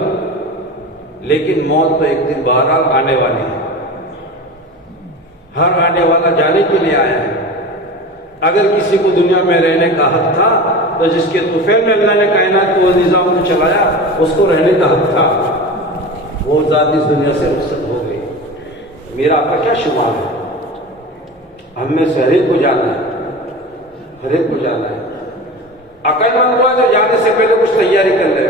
لیکن موت تو ایک دن بہرحال آنے والی ہے، ہر آنے والا جانے کے لیے آیا ہے۔ اگر کسی کو دنیا میں رہنے کا حق تھا تو جس کے طفیل میں اللہ نے کائنات کو نظام کو چلایا اس کو رہنے کا حق تھا، وہ ذات اس دنیا سے رخصت ہو گئی۔ میرا آپ کا کیا شمار ہے؟ ہم میں سے ہر ایک کو جانا ہے، ہر ایک کو جانا ہے۔ عقل مند لوگ جو جانے سے پہلے کچھ تیاری کر لے،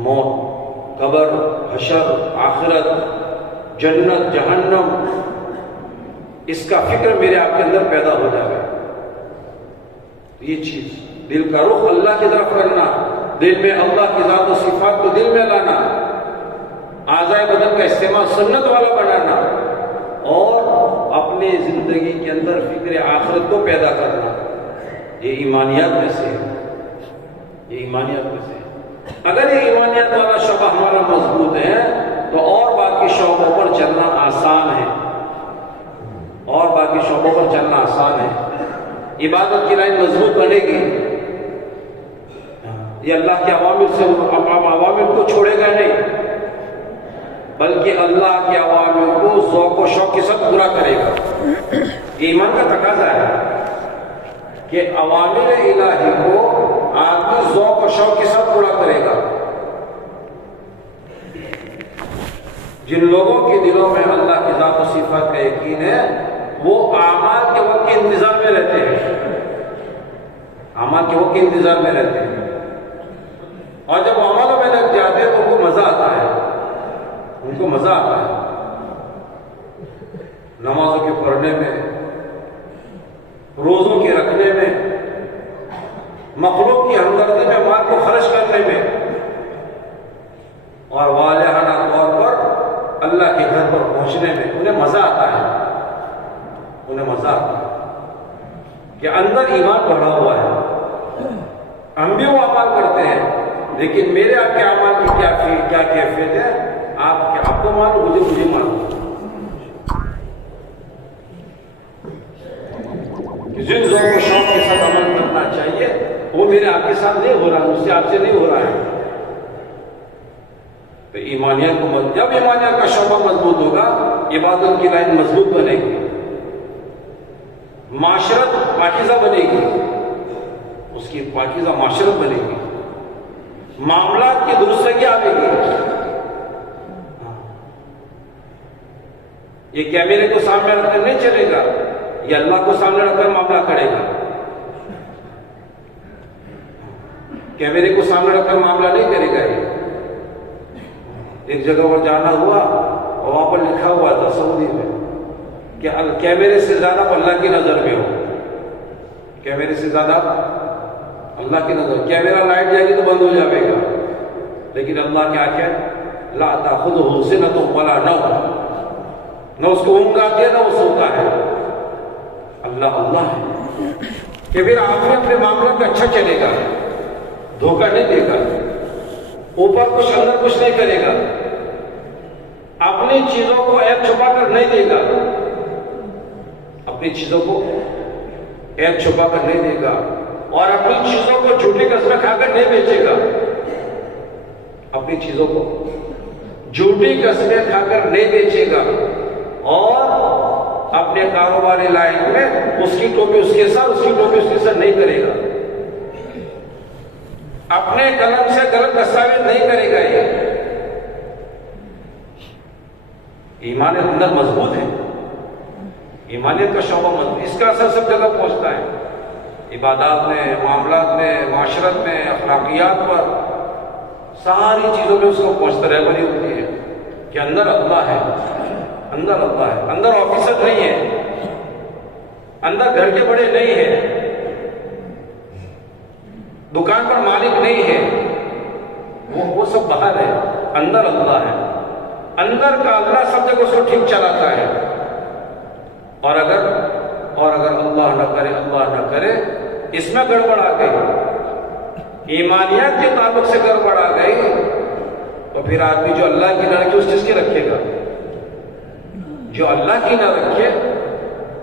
موت، قبر، حشر، آخرت، جنت، جہنم، اس کا فکر میرے آپ کے اندر پیدا ہو جائے۔ یہ چیز دل کا رخ اللہ کی طرف کرنا، دل میں اللہ کی ذات و صفات کو دل میں لانا، اعضائے بدن کا استعمال سنت والا بنانا، اور اپنی زندگی کے اندر فکر آخرت کو پیدا کرنا، یہ ایمانیات میں سے ہے، یہ ایمانیات میں سے ہے۔ اگر یہ ایمانیات والا شعبہ ہمارا مضبوط ہے تو اور باقی شعبوں پر چلنا آسان ہے، اور باقی شعبوں پر چلنا آسان ہے۔ عبادت کی لائن مضبوط بنے گی، یہ اللہ کے عوامر کو چھوڑے گا نہیں، بلکہ اللہ کے عوامر کو ذوق و شوق کے ساتھ پورا کرے گا۔ یہ ایمان کا تقاضا ہے کہ عوامر الہی کو آدمی ذوق و شوق کے ساتھ پورا کرے گا۔ جن لوگوں کے دلوں میں اللہ کی ذات و صفات کا یقین ہے وہ اعمال کے وقت کے انتظار میں رہتے ہیں، اعمال کے وقت کے انتظار میں رہتے ہیں، اور جب عملوں میں لگ جاتے ہیں تو ان کو مزہ آتا ہے، ان کو مزہ آتا ہے، نمازوں کے پڑھنے میں، روزوں کے رکھنے میں، مخلوق کی ہمدردی میں مال کو خرچ کرنے میں، اور والہانہ طور پر اللہ کے گھر پر پہنچنے میں انہیں مزہ آتا ہے، انہیں مزہ آتا ہے کہ اندر ایمان بڑھا ہوا ہے۔ ہم بھی وہ اعمال کرتے ہیں، لیکن میرے آپ کے اعمال کی کیا کیفیت ہے آپ کو معلوم، مجھے معلوم۔ جن ذوق و شوق کے ساتھ عمل کرنا چاہیے وہ میرے آپ کے ساتھ نہیں ہو رہا، مجھ سے آپ سے نہیں ہو رہا ہے۔ تو ایمانیت کو جب ایمانیت کا شعبہ مضبوط ہوگا عبادت کی لائن مضبوط بنے گی، معاشرت پاکیزہ بنے گی، اس کی پاکیزہ معاشرت بنے گی، معاملات کی درستگی آئے گی۔ یہ کیمرے کو سامنے رکھ کر نہیں چلے گا، یہ اللہ کو سامنے رکھ کر معاملہ کرے گا۔ کیمرے کو سامنے رکھ کر معاملہ نہیں کرے گا۔ یہ ایک جگہ پر جانا ہوا اور وہاں پر لکھا ہوا تھا سعودی میں کہ کیمرے سے زیادہ اللہ کی نظر میں ہو، کیمرے سے زیادہ اللہ کی نظر کیا میرا لائٹ جائے گی تو بند ہو جائے گا، لیکن اللہ کیا کہ لا تأخذہ سنۃ ولا نوم، نہ اس کو اونگ آتی ہے نہ وہ سوتا ہے۔ اللہ ہے کہ پھر آپ نے اپنے معاملات میں اچھا چلے گا، دھوکہ نہیں دے گا، اوپر کچھ اندر کچھ نہیں کرے گا، اپنی چیزوں کو عیب چھپا کر نہیں دے گا، اپنی چیزوں کو عیب چھپا کر نہیں دے گا، اور اپنی چیزوں کو جھوٹی قسمیں کھا کر نہیں بیچے گا، اپنی چیزوں کو جھوٹی قسمیں کھا کر نہیں بیچے گا، اور اپنے کاروباری لائن میں اس کی ٹوپی اس کے ساتھ، اس کی ٹوپی اس کے ساتھ نہیں کرے گا، اپنے قلم سے غلط دستاویز نہیں کرے گا۔ یہ ایمان اندر مضبوط ہے، ایمانیت کا شعبہ مضبوط، اس کا اثر سب جگہ پہنچتا ہے، عبادات میں، معاملات میں، معاشرت میں، اخلاقیات پر، ساری چیزوں میں اس کو پہنچتا رہبری ہوتی ہے کہ اندر اللہ ہے، اندر اللہ ہے، اندر آفیسر نہیں ہے، اندر گھر کے بڑے نہیں ہیں، دکان پر مالک نہیں ہے، وہ سب باہر ہے، اندر اللہ ہے، اندر کا اللہ سب جگہ اس کو ٹھیک چلاتا ہے۔ اور اگر اللہ نہ کرے اس میں گڑبڑ آ گئی، ایمانیات کے تعلق سے گڑبڑ آ گئی، تو پھر آدمی جو اللہ کی نہ رکھے اس چیز کی رکھے گا، جو اللہ کی نہ رکھے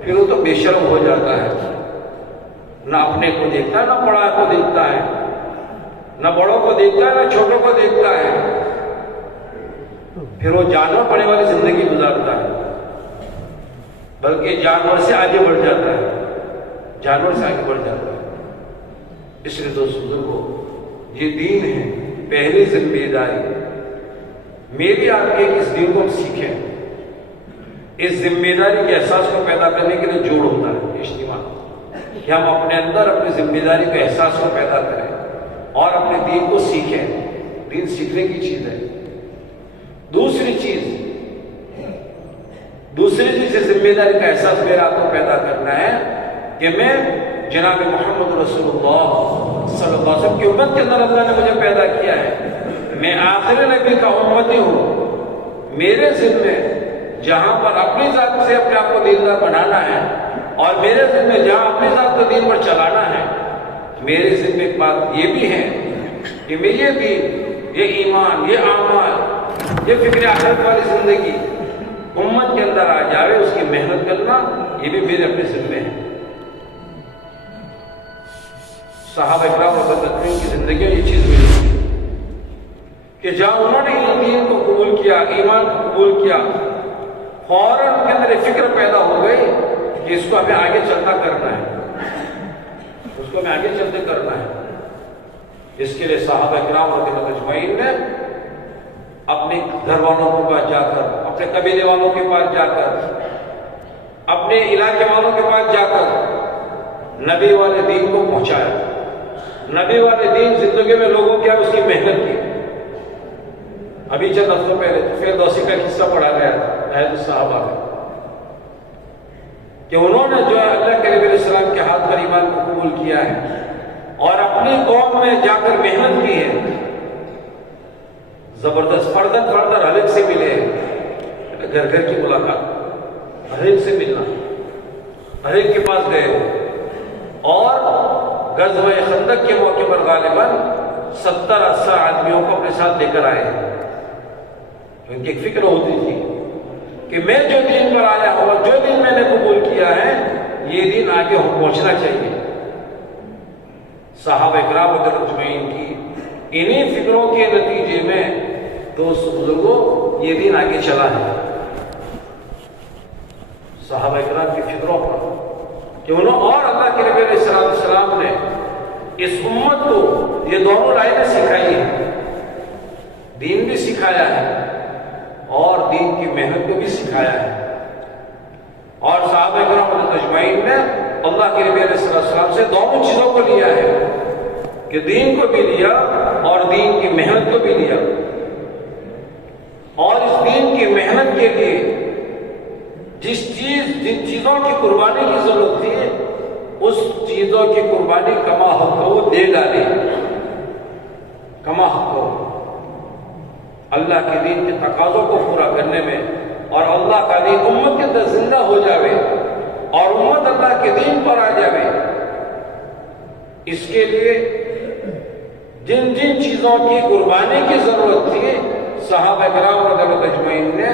پھر وہ تو بے شرم ہو جاتا ہے، نہ اپنے کو دیکھتا ہے نہ بڑا کو دیکھتا ہے، نہ بڑوں کو دیکھتا ہے نہ چھوٹوں کو دیکھتا ہے، پھر وہ جانور پڑنے والی زندگی گزارتا ہے، بلکہ جانور سے آگے بڑھ جاتا ہے، جانور سے آگے بڑھ جاتا ہے۔ اس لیے دوست بزرگوں، یہ دین ہے، پہلی ذمہ داری میری آپ کے اس دین کو ہم سیکھیں، اس ذمہ داری کے احساس کو پیدا کرنے کے لیے جوڑ ہوتا ہے اجتماع، کہ ہم اپنے اندر اپنی ذمہ داری کے احساس کو پیدا کریں اور اپنے دین کو سیکھیں، دین سیکھنے کی چیز ہے۔ دوسری چیز ذمہ داری کا احساس میرا آپ کو پیدا کرنا ہے کہ میں جناب محمد رسول اللہ صلی اللہ علیہ وسلم کی امت کے اندر اللہ نے مجھے پیدا کیا ہے، میں آخری نبی کا امتی ہوں، میرے ذمہ جہاں پر اپنی ذات سے اپنے آپ کو دیندار بنانا ہے، اور میرے ذمہ جہاں اپنی ذات کو دین پر چلانا ہے، میرے ذمہ ایک بات یہ بھی ہے کہ میں یہ دین، یہ ایمان، یہ اعمال، یہ فکر آخرت والی زندگی امت کے اندر آ جائے، اس کی محنت کرنا یہ بھی میرے اپنے ذمہ ہے۔ صحابہ کرام اور تابعین کی زندگی میں یہ چیز ملی کہ جہاں انہوں نے دین کو قبول کیا، ایمان کو قبول کیا، فوراً ان کے اندر ایک فکر پیدا ہو گئی کہ اس کو ہمیں آگے چلتا کرنا ہے، اس کو ہمیں آگے چلتے کرنا ہے۔ اس کے لیے صحابہ کرام رضی اللہ اجمعین نے اپنے گھر والوں کے پاس جا کر، اپنے قبیلے والوں کے پاس جا کر، اپنے علاقے والوں کے پاس جا کر نبی والے دین کو پہنچایا، نبی والے دین زندگی میں لوگوں کیا اس کی محنت کی۔ ابھی چند ہفتوں پہلے فردوسی کا قصہ پڑھا گیا تھا اہل صحابہ میں، کہ انہوں نے جو ہے اللہ کے نبی علیہ السلام کے ہاتھ پر ایمان کو قبول کیا ہے اور اپنی قوم میں جا کر محنت کی ہے، زبردست فردن ہر ایک سے ملے، گھر گھر کی ملاقات، ہر ایک سے ملنا، ہر ایک کے پاس گئے، اور غزوہ خندق کے موقع پر غالباً 70-80 آدمیوں کو اپنے ساتھ لے کر آئے، ان کی ایک فکر ہوتی تھی کہ میں جو دین پر آیا ہوں، جو دین میں نے قبول کیا ہے، یہ دین آگے پہنچنا چاہیے۔ صحابہ کرام رضی اللہ اجمعین کی انہی فکروں کے نتیجے میں دوست بزرگوں یہ دین آگے چلا ہے، صحابہ کرام کی فکروں پر، کہ انہوں اور اللہ کے نبی علیہ السلام نے اس امت کو یہ دونوں لائنیں سکھائی ہیں، دین بھی سکھایا ہے اور دین کی محنت کو بھی سکھایا ہے، اور صحابہ کرام اجمعین نے اللہ کے نبی علیہ السلام سے دونوں چیزوں کو لیا ہے، کہ دین کو بھی لیا اور دین کی محنت کو بھی لیا، اور اس دین کی محنت کے لیے جن چیزوں کی قربانی کی ضرورت تھی اس چیزوں کی قربانی کما حق کو دے ڈالے، کما حق کو اللہ کے دین کے تقاضوں کو پورا کرنے میں، اور اللہ کا دین امت کے اندر زندہ ہو جاوے اور امت اللہ کے دین پر آ جاوے۔ اس کے لیے جن جن چیزوں کی قربانی کی ضرورت تھی صحابہ کرام رضی اللہ اجمعین نے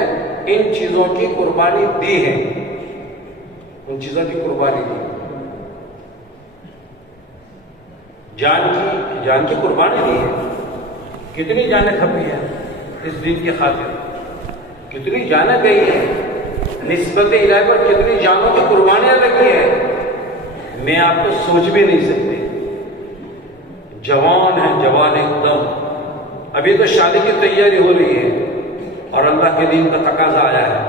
ان چیزوں کی قربانی دی ہے، ان چیزوں کی قربانی دی۔ جان کی قربانی دی ہے، کتنی جانیں کھپی ہیں اس دین کی خاطر، کتنی جانیں گئی ہیں، نسبت الہی پر کتنی جانوں کی قربانیاں لگی ہیں، میں آپ کو سوچ بھی نہیں سکتے۔ جوان ہیں، جوان ایک دم، ابھی تو شادی کی تیاری ہو رہی ہے اور اللہ کے دین کا تقاضا آیا ہے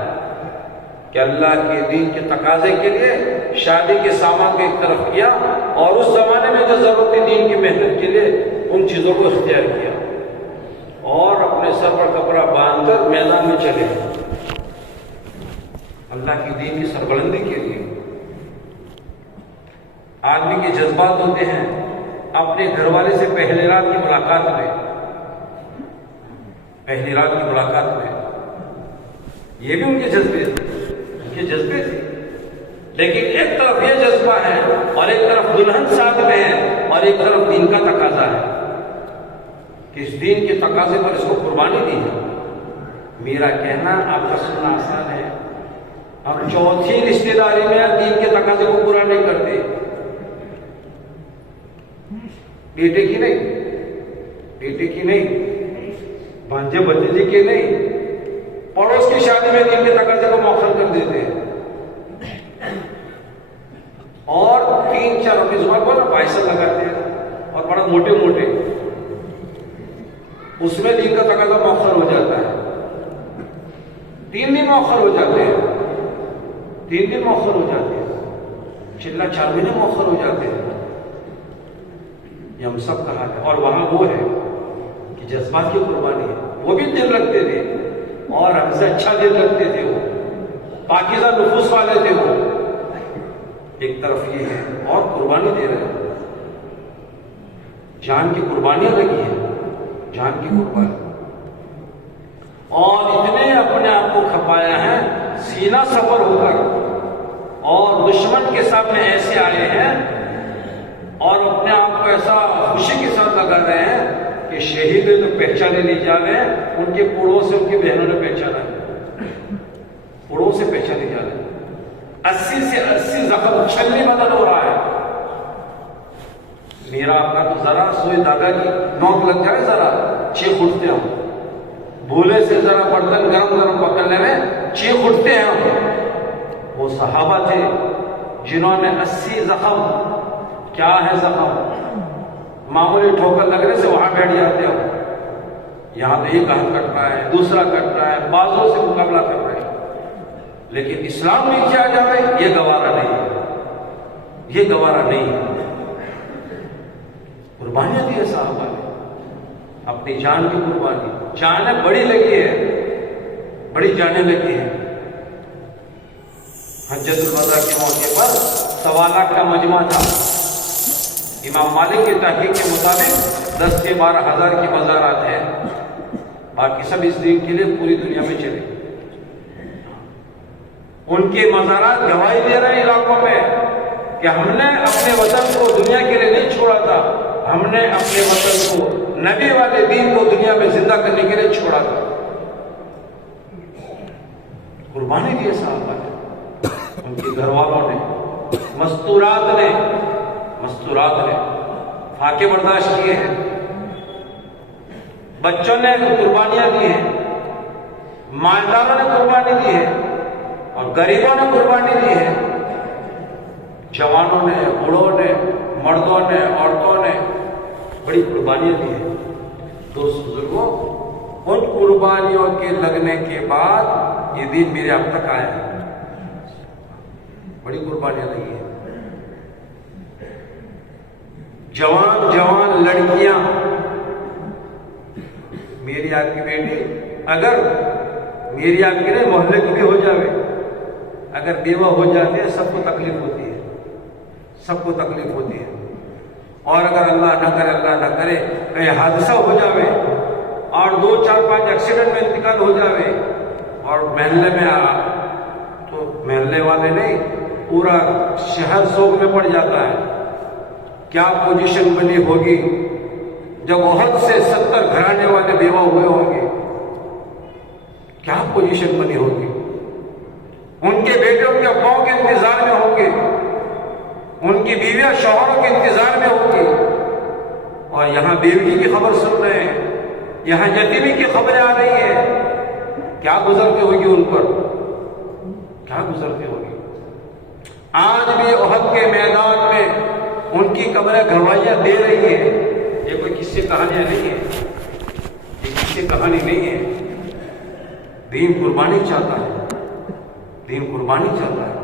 کہ اللہ کے دین کے تقاضے کے لیے شادی کے سامان کو ایک طرف کیا اور اس زمانے میں جو ضرورت تھی دین کی محنت کے لیے ان چیزوں کو اختیار کیا اور اپنے سر پر کپڑا باندھ کر میدان میں چلے اللہ کی دین کی سربلندی کے لیے۔ آدمی کے جذبات ہوتے ہیں اپنے گھر والے سے پہلی رات کی ملاقات میں، پہلی رات کی ملاقات میں، یہ بھی ان کے جذبے تھے، لیکن ایک طرف یہ جذبہ ہے اور ایک طرف دلہن ساتھ میں ہے اور ایک طرف دین کا تقاضا ہے کہ اس دین کے تقاضے پر اس کو قربانی دی ہے۔ میرا کہنا آپ کا سننا آسان ہے، ہم چوتھی رشتہ داری میں دین کے تقاضے کو پورا نہیں کرتے، بیٹے کی نہیں، بھانجے بھتیجے کی نہیں، پڑوس کی شادی میں دین کے تقاضے کو مؤخر کر دیتے ہیں اور 3-4 اپنی زبان کو پیسہ لگاتے ہیں اور بڑا موٹے اس میں دین کا تقاضا مؤخر ہو جاتا ہے، 3 دن مؤخر ہو جاتے ہیں، 3 دن مؤخر ہو جاتے ہیں، چلا 4 مہینے مؤخر ہو جاتے ہیں۔ یہ ہم سب کا حال ہے، اور وہاں وہ ہے کہ جذبات کی قربانی ہے، وہ بھی دل رکھتے تھے اور ہم سے اچھا دل رکھتے تھے، وہ پاکیزہ نفوس والے تھے، وہ ایک طرف یہ ہے اور قربانی دے رہے ہیں، جان کی قربانیاں لگی ہیں، جان کی قربانی، اور اتنے اپنے آپ کو کھپایا ہے سینہ سفر ہو کر اور دشمن کے سامنے ایسے آئے ہیں اور اپنے آپ کو ایسا خوشی کے ساتھ لگا رہے ہیں کہ شہید تو پہچانے نہیں جا رہے ہیں، ان کے پڑوں سے ان کی بہنوں نے پہچانا ہے، پڑوں سے پہچانے جا رہے ہیں، 80 سے 80 زخم چھلنی بدل ہو رہا ہے۔ میرا آپ کا تو ذرا سوئی دادا کی نوک لگ جائے، ذرا چیخ اٹھتے ہوں، بھولے سے ذرا برتن گرم پکڑنے میں چیخ اٹھتے ہیں ہم۔ وہ صحابہ تھے جنہوں نے 80 زخم، کیا ہے زخم، معمولی ٹھوکر لگنے سے وہاں بیٹھ جاتے ہو، یہاں تو ایک ہاتھ کٹ رہا ہے، دوسرا کٹ رہا ہے، بازوں سے مقابلہ کر رہے ہیں، لیکن اسلام نیچے آ جائے یہ گوارا نہیں ہے، یہ گوارا نہیں ہے۔ قربانیاں دی ہے صحابہ نے، اپنی جان کی قربانی، جانیں بڑی لگی ہے، بڑی جانیں لگی ہیں۔ حجۃ الوداع کے موقع پر 1.25 لاکھ کا مجمع تھا، امام مالک کی تحقیق کے مطابق 10 سے 12 ہزار کی مزارات ہیں، باقی سب اس دین کے لیے پوری دنیا میں چلے۔ ان کے مزارات گواہی دے رہے ہیں علاقوں میں کہ ہم نے اپنے وطن کو دنیا کے لیے نہیں چھوڑا تھا، ہم نے اپنے وطن کو، نبی والے دین کو دنیا میں زندہ کرنے کے لیے چھوڑا تھا۔ قربانی دی صحابہ نے، ان کے گھر والوں نے، مستورات نے فاقے برداشت کیے ہیں، بچوں نے قربانیاں دی ہیں، مالداروں نے قربانی دی ہے اور غریبوں نے قربانی دی ہے، جوانوں نے، بوڑھوں نے، مردوں نے، عورتوں نے بڑی قربانیاں دی ہیں۔ دوست بزرگوں، ان قربانیوں کے لگنے کے بعد یہ دین میرے اب تک آیا ہے، بڑی قربانیاں لگی ہیں۔ جوان لڑکیاں، میری آپ کی بیٹی اگر میری آپ کی نہیں محلے کی بھی ہو جاوے، اگر بیوہ ہو جاتی ہے سب کو تکلیف ہوتی ہے، سب کو تکلیف ہوتی ہے. اور اگر اللہ نہ کرے کہیں حادثہ ہو جاوے اور 2 4 5 ایکسیڈنٹ میں انتقال ہو جاوے اور محلے میں تو محلے والے نہیں پورا شہر سوگ میں پڑ جاتا ہے. کیا پوزیشن بنی ہوگی جب احد سے 70 گھرانے والے بیوہ ہوئے ہوں گے؟ کیا پوزیشن بنی ہوگی؟ ان کے بیٹے ان کے اباؤں کے انتظار میں ہوں گے، ان کی بیویاں شوہروں کے انتظار میں ہوں گی، اور یہاں بیوی کی خبر سن رہے ہیں، یہاں یتیمی کی خبریں آ رہی ہیں. کیا گزرتی ہوگی ان پر؟ کیا گزرتی ہوگی؟ آج بھی احد کے میدان میں ان کی قبریں گواہیاں دے رہی ہیں. یہ کوئی قصے کہانیاں نہیں ہے، یہ قصے کہانی نہیں ہے. دین قربانی چاہتا ہے، دین قربانی چاہتا ہے.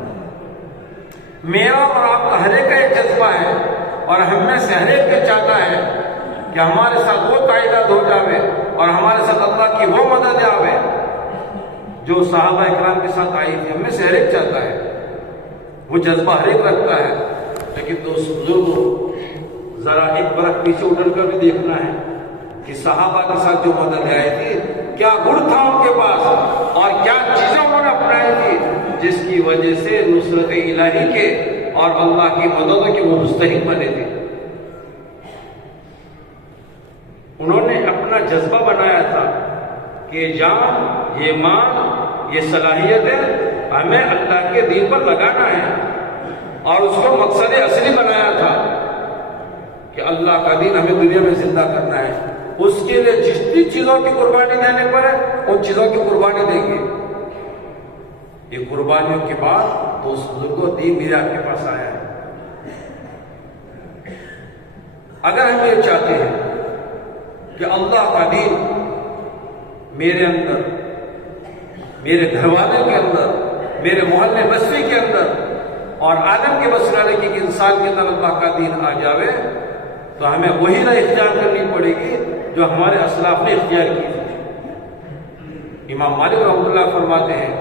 میرا اور آپ کا ہر ایک کا ایک جذبہ ہے، اور ہم میں سے ہر ایک کے چاہتا ہے کہ ہمارے ساتھ وہ تعداد ہو جاوے اور ہمارے ساتھ اللہ کی وہ مدد آوے جو صحابہ اکرام کے ساتھ آئی تھی. ہم میں سے ہر ایک چاہتا ہے، وہ جذبہ ہر ایک رکھتا ہے. لیکن دوست بزرگوں، ذرا ایک برق پیچھے اٹھ کر بھی دیکھنا ہے کہ صحابہ کے ساتھ جو مدد آئی تھی کیا گڑ تھا ان کے پاس اور کیا چیزیں انہوں نے اپنائی تھی جس کی وجہ سے نصرت الہی کے اور اللہ کی مدد کے وہ مستحق بنے تھے. انہوں نے اپنا جذبہ بنایا تھا کہ یہ جان، یہ مال، یہ صلاحیتیں ہمیں اللہ کے دین پر لگانا ہے، اور اس کو مقصد اصلی بنایا تھا کہ اللہ کا دین ہمیں دنیا میں زندہ کرنا ہے. اس کے لیے جتنی چیزوں کی قربانی دینے پر ہے ان چیزوں کی قربانی دیں گے. یہ قربانیوں کے بعد دوست بزرگوں دین میرے آپ کے پاس آیا ہے. اگر ہم یہ چاہتے ہیں کہ اللہ کا دین میرے اندر، میرے گھر والے کے اندر، میرے محلے بستی کے اندر اور عالم کے بسرانے کی انسان کے اندر اللہ کا دین آ جاوے، تو ہمیں وہی راہ اختیار کرنی پڑے گی جو ہمارے اسلاف نے اختیار کی تھی. امام مالک رحمۃ اللہ فرماتے ہیں،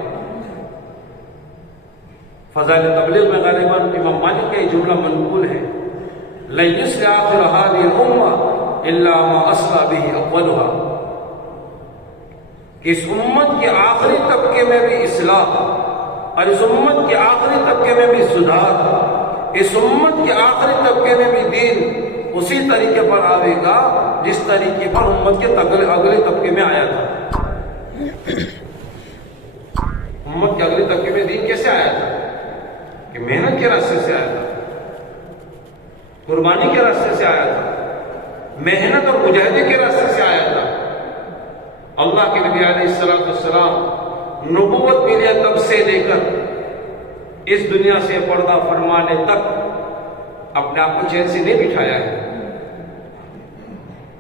فضائل تبلیغ میں غالباً امام مالک کا یہ جملہ منقول ہے، لَن يُصْلِحَ آخِرَ هَذِهِ الْأُمَّةِ إِلَّا مَا أَصْلَحَ بِهِ أَوَّلُهَا. اس امت کے آخری طبقے میں بھی اصلاح، اور اس امت کے آخری طبقے میں بھی سدھار، اس امت کے آخری طبقے میں بھی دین اسی طریقے پر آئے گا جس طریقے پر امت کے اگلے طبقے میں آیا تھا. امت کے اگلے طبقے میں دین کیسے آیا تھا؟ کہ محنت کے راستے سے آیا تھا، قربانی کے راستے سے آیا تھا، محنت اور مجاہدے کے راستے سے آیا تھا. اللہ کے نبی علیہ السلام نبوت ملی ہے تب سے لے کر اس دنیا سے پردہ فرمانے تک اپنے آپ کو چین سے نہیں بٹھایا ہے،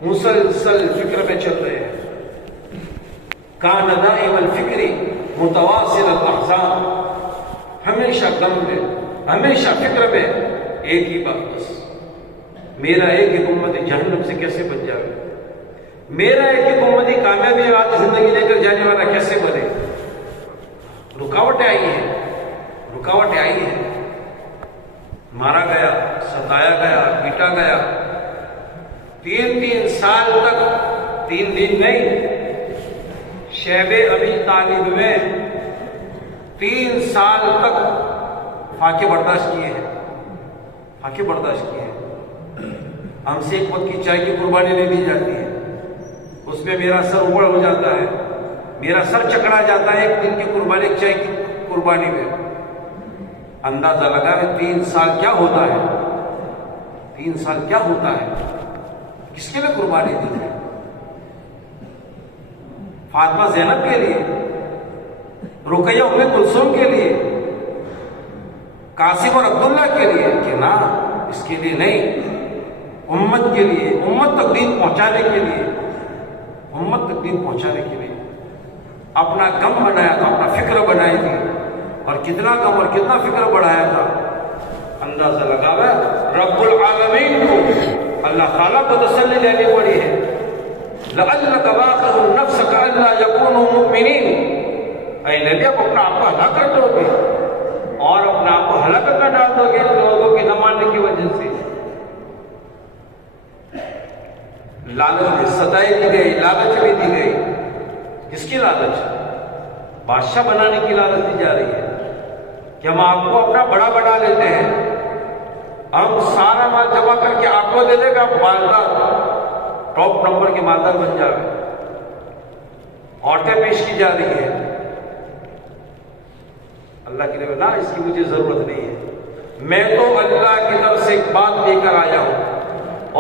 مسلسل فکر میں چل رہے ہیں. کان دائم الفکری متواصل الاحزان، ہمیشہ غم میں، ہمیشہ فکر میں ایک ہی بات، بس میرا ایک ہی امت جہنم سے کیسے بچ جائے، میرا ایک ہی امتی کامیابی والی زندگی لے کر جانے والا کیسے بنے. رکاوٹیں آئی ہیں، رکاوٹیں آئی ہیں، مارا گیا، ستایا گیا، پیٹا گیا. 3 سال تک، 3 دن نہیں، شیب ابی طالب میں 3 سال تک فاقے برداشت کیے ہیں، فاقے برداشت کیے ہیں. ہم سے ایک وقت کی چائے کی قربانی نہیں دی جاتی ہے، اس میں میرا سر اوپر ہو جاتا ہے، میرا سر چکرا جاتا ہے ایک دن کی قربانی، ایک چائے کی قربانی میں. اندازہ لگا کہ 3 سال کیا ہوتا ہے، 3 سال کیا ہوتا ہے، کس کے لیے قربانی دی ہے؟ فاطمہ زینب کے لیے، رقیہ ام کلثوم کے لیے، قاسم اور عبداللہ کے لیے؟ کہ نا، اس کے لیے نہیں، امت کے لیے، امت تک دین پہنچانے کے لیے، امت تک دین پہنچانے کے لیے اپنا غم بنایا تھا، اپنا فکر بنائی تھی. اور کتنا غم اور کتنا فکر بڑھایا تھا، اندازہ لگاوا. رب العالمین کو، اللہ تعالیٰ کو تسلی دینی پڑی ہے. لَعَلَّكَ بَاخِعٌ نَفْسَكَ أَلَّا يَكُونُوا مُؤْمِنِينَ. اے نبی، آپ اپنا آپ کو ہلاک کر دو گے اور اپنا آپ کو ہلاکت میں ڈال دو گے لوگوں کے زمانے ماننے کی وجہ سے لالچ میں ستائی دی گئی، لالچ بھی دی گئی. کس کی لالچ؟ بادشاہ بنانے کی لالچ دی جا رہی ہے کہ ہم آپ کو اپنا بڑا بنا لیتے ہیں، ہم سارا مال جمع کر کے آپ کو دے دیں گے، آپ مالدار ٹاپ نمبر کے مالدار بن جاوے. عورتیں پیش کی جا رہی ہے. اللہ کے لیے نہ، اس کی مجھے ضرورت نہیں ہے. میں تو اللہ کی طرف سے ایک بات لے کر آیا ہوں،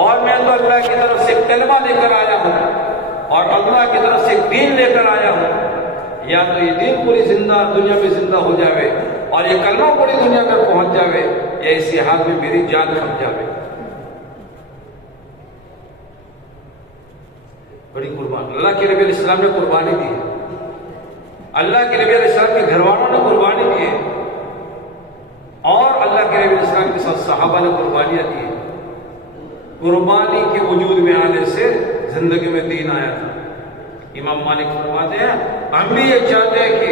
اور میں تو اللہ کی طرف سے ایک کلمہ لے کر آیا ہوں، اور اللہ کی طرف سے ایک دین لے کر آیا ہوں. یا تو یہ دین پوری زندہ دنیا میں زندہ ہو جاوے اور یہ کلمہ پوری دنیا میں پہنچ جاوے، یا اسی حال میں میری جان کھپ جاوے. بڑی قربانی اللہ کے نبی علیہ السلام نے قربانی دی ہے. اللہ کے نبی علیہ السلام کے گھر والوں نے قربانی دی ہے، اور اللہ کے نبی علیہ السلام کے ساتھ صحابہ نے قربانیاں دی ہیں. قربانی کے وجود میں آنے سے زندگی میں دین آیا تھا. امام مالک فرماتے ہیں ہم بھی یہ چاہتے ہیں کہ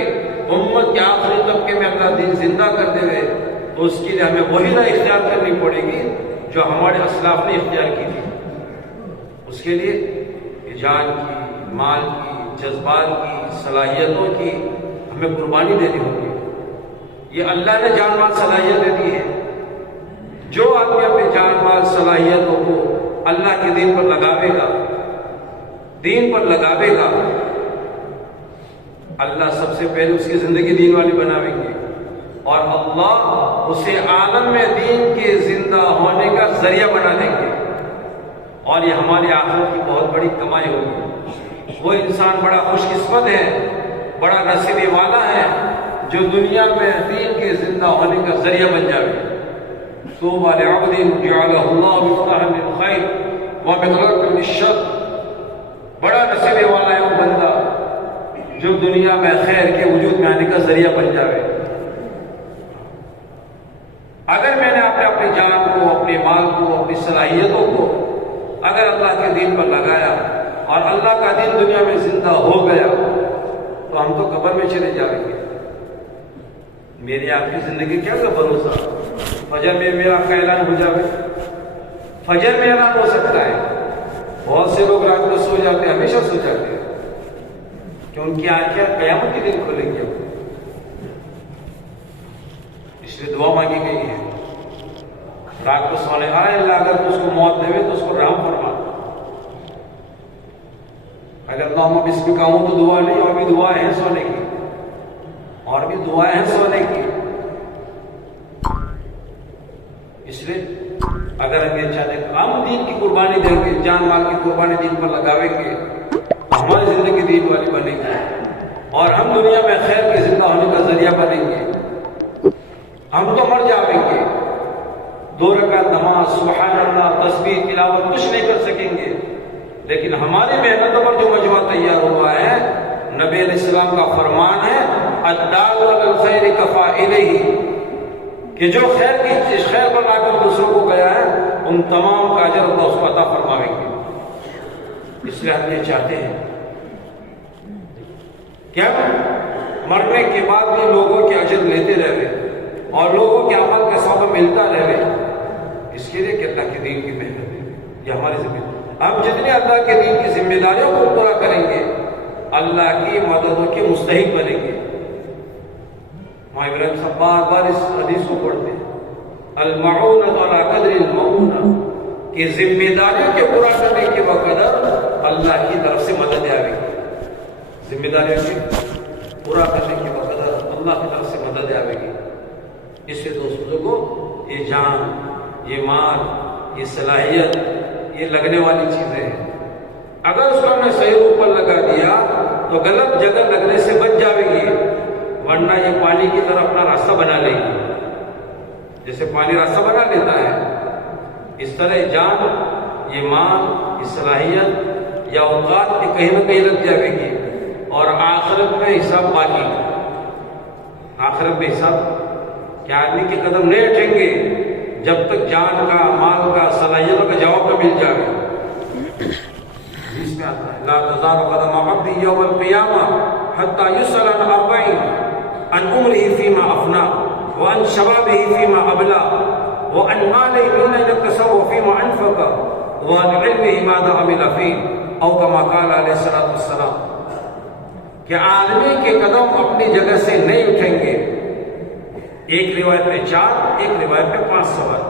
امت کے آخری طبقے میں اللہ دین زندہ کر دے گئے، تو اس کے لیے ہمیں وہی راہ اختیار کرنی پڑے گی جو ہمارے اسلاف نے اختیار کی تھی. اس کے لیے جان کی، مال کی، جذبات کی، صلاحیتوں کی ہمیں قربانی دینی ہوگی. یہ اللہ نے جان مال صلاحیت دے دی ہے. جو آدمی اپنے جان مال صلاحیتوں کو اللہ کے دین پر لگاوے گا، دین پر لگاوے گا، اللہ سب سے پہلے اس کی زندگی دین والی بناویں گے، اور اللہ اسے عالم میں دین کے زندہ ہونے کا ذریعہ بنا دیں گے، اور یہ ہماری آخرت کی بہت بڑی کمائی ہوگی. وہ انسان بڑا خوش قسمت ہے، بڑا نصیب والا ہے جو دنیا میں دین کے زندہ ہونے کا ذریعہ بن جائے. طوبی لعبد جعلہ اللہ مفتاحا للخیر ومغلاقا للشر. بڑا نصیب والا ہے وہ بندہ جو دنیا میں خیر کے وجود میں آنے کا ذریعہ بن جائے. اگر میں نے اپنی جان کو، اپنے مال کو، اپنی صلاحیتوں کو اگر اللہ کے دین پر لگایا اور اللہ کا دین دنیا میں زندہ ہو گیا، تو ہم تو قبر میں چلے جائیں گے. میری آپ کی زندگی کیا کا بھروسہ؟ فجر میں میرا آپ کا اعلان ہو جائے، فجر میں اعلان ہو سکتا ہے. بہت سے لوگ رات کو سو جاتے ہیں، ہمیشہ سو جاتے ہیں، کہ ان کی آنکھیں قیامت کے دن کھلیں گی. اس لیے دعا مانگی گئی ہے رات کو سونے کا، اللہ اگر تو اس کو موت دے تو اس کو رحم فرما. اگر اللہم بسمک ہوں تو دعا نہیں، اور بھی دعائیں ہیں سونے کی، اور بھی دعائیں ہیں سونے کی. اس لیے اگر ہم یہ چاہتے ہیں ہم دین کی قربانی دیں گے، جان مال کی قربانی دین پر لگاویں گے، ہماری زندگی دین والی بنے گی، اور ہم دنیا میں خیر کے زندہ ہونے کا ذریعہ بنیں گے. ہم تو مر جائیں گے، 2 رکعت نماز، سبحان اللہ، تسبیح، تلاوت کچھ نہیں کر سکیں گے، لیکن ہماری محنتوں پر جو مجمع تیار ہوا ہے، نبی علیہ السلام کا فرمان ہے الدال علی الخیر کفاعلہ، کہ جو خیر کی چیز خیر بنا کر دوسروں کو گیا ہے، ان تمام کا اجر اللہ اس کو عطا فرمائیں گے. اس لیے ہم یہ چاہتے ہیں کہ مرنے کے بعد بھی لوگوں کے اجر لیتے رہے اور لوگوں کے عمل کا ثواب ملتا رہے. اس کے لیے کہ اللہ کے دین کی محنت ہے، یہ ہماری ذمہ داری. ہم جتنے اللہ کے دین کی ذمہ داریوں کو پورا کریں گے، اللہ کی مددوں کے مستحق بنیں گے. ابراہیم صاحب بار بار اس حدیث کو پڑھتے ہیں، المعونۃ علی قدر المعونہ، کہ ذمہ داریوں کے پورا کرنے کے وقت اللہ کی طرف سے مدد آئے گی. ذمہ داریوں کے پورا کرنے کے وقت اللہ کی طرف سے مدد آئے گی. اس سے دوستوں کو یہ جان، یہ مال، یہ صلاحیت، یہ لگنے والی چیزیں ہیں. اگر اس کو ہم نے صحیح روپ پر لگا دیا تو غلط جگہ لگنے سے بچ جائے گی، ورنہ یہ پانی کی طرح اپنا راستہ بنا لے گی. جیسے پانی راستہ بنا لیتا ہے، اس طرح جان، یہ مال، یہ صلاحیت یا اوقات بھی کہیں نہ کہیں لگ جائے گی، اور آخرت میں حساب باقی. آخرت میں حساب کہ آدمی کے قدم نہیں اٹھیں گے جب تک جان کا، مال کا، صلاحیتوں کا جواب نہ مل جائے. اس میں آتا ہے لا تزال قدم عبد یوم القیامہ حتی یسأل عن 40 عن عمره فیما افنا وعن شبابه فیما ابلا وعن ماله مما اكتسبه فيما انفق وعن علمه ماذا عمل فيه او كما قال علیہ الصلوۃ والسلام کہ آدمی کے قدم اپنی جگہ سے نہیں اٹھیں گے. ایک روایت میں 4, ایک روایت میں 5 سوال.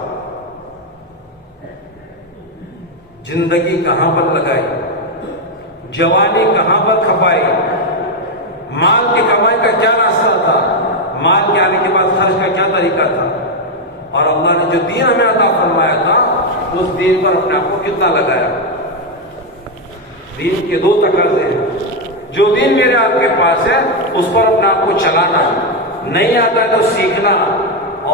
زندگی کہاں پر لگائی, جوانی کہاں پر کھپائی, مال کی کمائی کا کیا راستہ تھا, مال کے آنے کے بعد خرچ کا کیا طریقہ تھا, اور اللہ نے جو دین ہمیں عطا فرمایا تھا اس دین پر اپنے آپ کو کتنا لگایا. دین کے 2 تقاضے ہیں. جو دین میرے آپ کے پاس ہے اس پر اپنے آپ کو چلانا ہے, نہیں آتا ہے تو سیکھنا.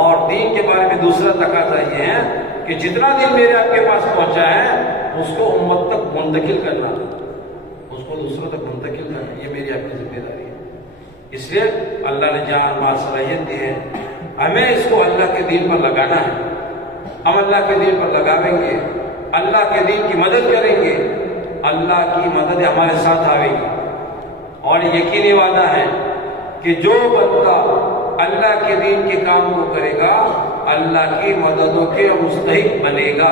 اور دین کے بارے میں دوسرا تقاضا یہ ہے کہ جتنا دین میرے آپ کے پاس پہنچا ہے اس کو امت تک منتقل کرنا, اس کو دوسروں تک منتقل کرنا. یہ میری آپ کی ذمہ داری ہے. اس لیے اللہ نے جان مال صلاحیت دی ہے, ہمیں اس کو اللہ کے دین پر لگانا ہے. ہم اللہ کے دین پر لگاویں گے, اللہ کے دین کی مدد کریں گے, اللہ کی مدد ہمارے ساتھ آئے گی. اور یقینی وعدہ ہے کہ جو بندہ اللہ کے دین کے کام کو کرے گا اللہ کی مددوں کے مستحق بنے گا.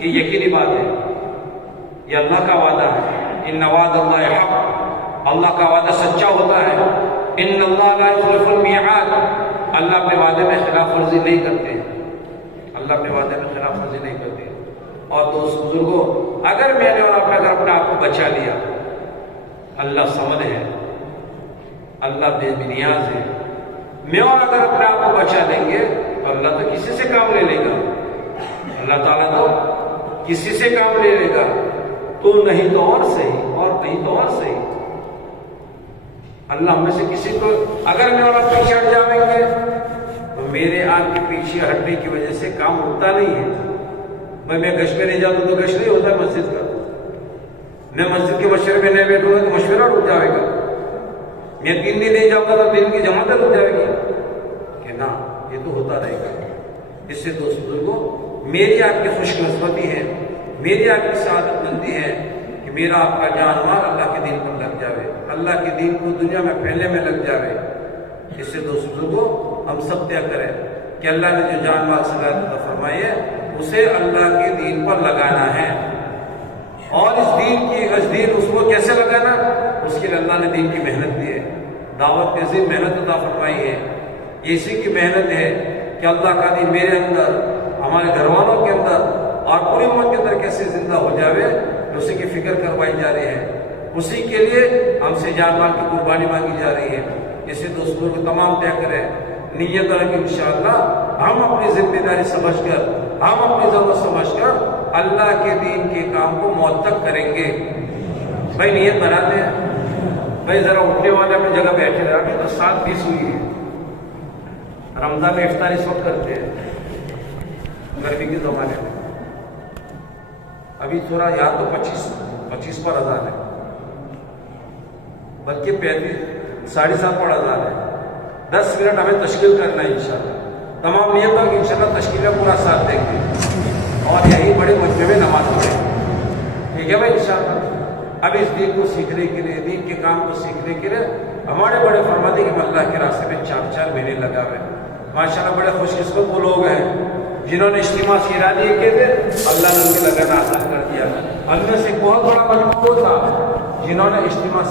یہ یقینی بات ہے, یہ اللہ کا وعدہ ہے. ان وعد اللہ حق, اللہ کا وعدہ سچا ہوتا ہے. ان اللہ لا یخلف المیعاد, اللہ اپنے وعدے میں خلاف ورزی نہیں کرتے, اللہ اپنے وعدے میں خلاف ورزی نہیں کرتے. اور دوست بزرگوں, اگر میں نے اور آپ نے اگر اپنے آپ کو بچا لیا, اللہ سمد ہے, اللہ بے نیاز ہے. میں اور اگر اپنے آپ کو بچا لیں گے تو اللہ تو کسی سے کام لے لے گا, اللہ تعالیٰ تو کسی سے کام لے لے گا. تو نہیں تو اور صحیح, اور نہیں تو اور صحیح. اللہ ہم میں سے کسی کو, اگر میں اور آپ پیچھے ہٹ جائیں گے تو میرے آپ کے پیچھے ہٹنے کی وجہ سے کام ہوتا نہیں ہے. میں گشت میں نہیں جاتا تو گشت نہیں ہوتا مسجد کا. میں مسجد کے مشورے میں نہیں بیٹھوں گا تو مشورہ رک جائے گا. میں 3 دن نہیں جاؤں گا تو 3 کی جماعت رک جائے گی کہ نا, یہ تو ہوتا رہے گا. اس سے دوست بزرگوں, میری آپ کی خوش نسبتی ہے, میری آپ کی سعادت مندی ہے کہ میرا آپ کا جان مال اللہ کے دین پر لگ جاوے, اللہ کے دین کو دنیا میں پھیلنے میں لگ جاوے. اس سے دوست بزرگوں ہم سب طے کریں کہ اللہ نے جو جان مال صلاحیت عطا فرمائی ہے اسے اللہ کے دین پر لگانا ہے. اور اس دین اس کو کیسے لگانا, اس کے لیے اللہ نے دین کی محنت دی ہے. دعوت کی عظیم محنت عطا فرمائی ہے. یہ اسی کی محنت ہے کہ اللہ کا دین میرے اندر, ہمارے گھر والوں کے اندر اور پوری امت کے اندر کیسے زندہ ہو جاوے, اسی کی فکر کروائی جا رہی ہے. اسی کے لیے ہم سے جان مال کی قربانی مانگی جا رہی ہے. اسے دوستوں کو تمام طے کریں, نیت کریں کہ انشاءاللہ ہم اپنی ذمہ داری سمجھ کر, ہم اپنی ضرورت سمجھ کر اللہ کے دین کے کام کو موت تک کریں گے. بھائی نیت بناتے ہیں, بھائی ذرا اٹھنے والے اپنی جگہ بیٹھے رہا. ابھی تو 7:20 ہوئی ہے. رمضان میں افطار اس وقت کرتے ہیں گرمی کے زمانے میں. ابھی تھوڑا یہاں تو 25 پر اذان ہے, بلکہ 35 7:30 پر اذان ہے. 10 منٹ ہمیں تشکیل کرنا ہے انشاءاللہ. تمام نیت ہو کہ انشاءاللہ تشکیل میں پورا ساتھ دیں گے اور یہی بڑے مجمع میں نماز پڑھیں. ٹھیک ہے بھائی انشاءاللہ. اب اس دین کو سیکھنے کے لیے, دین کے کام کو سیکھنے کے لیے ہمارے بڑے فرماتے کہ اللہ کے راستے میں 4 مہینے لگا ہوئے. ماشاءاللہ بڑے خوش قسمت وہ لوگ ہیں جنہوں نے اجتماع سے ارادے کیے تھے, اللہ نے ان کے لگانا آسان کر دیا. ہم میں سے ایک بہت بڑا مجموعہ تھا جنہوں نے اجتماع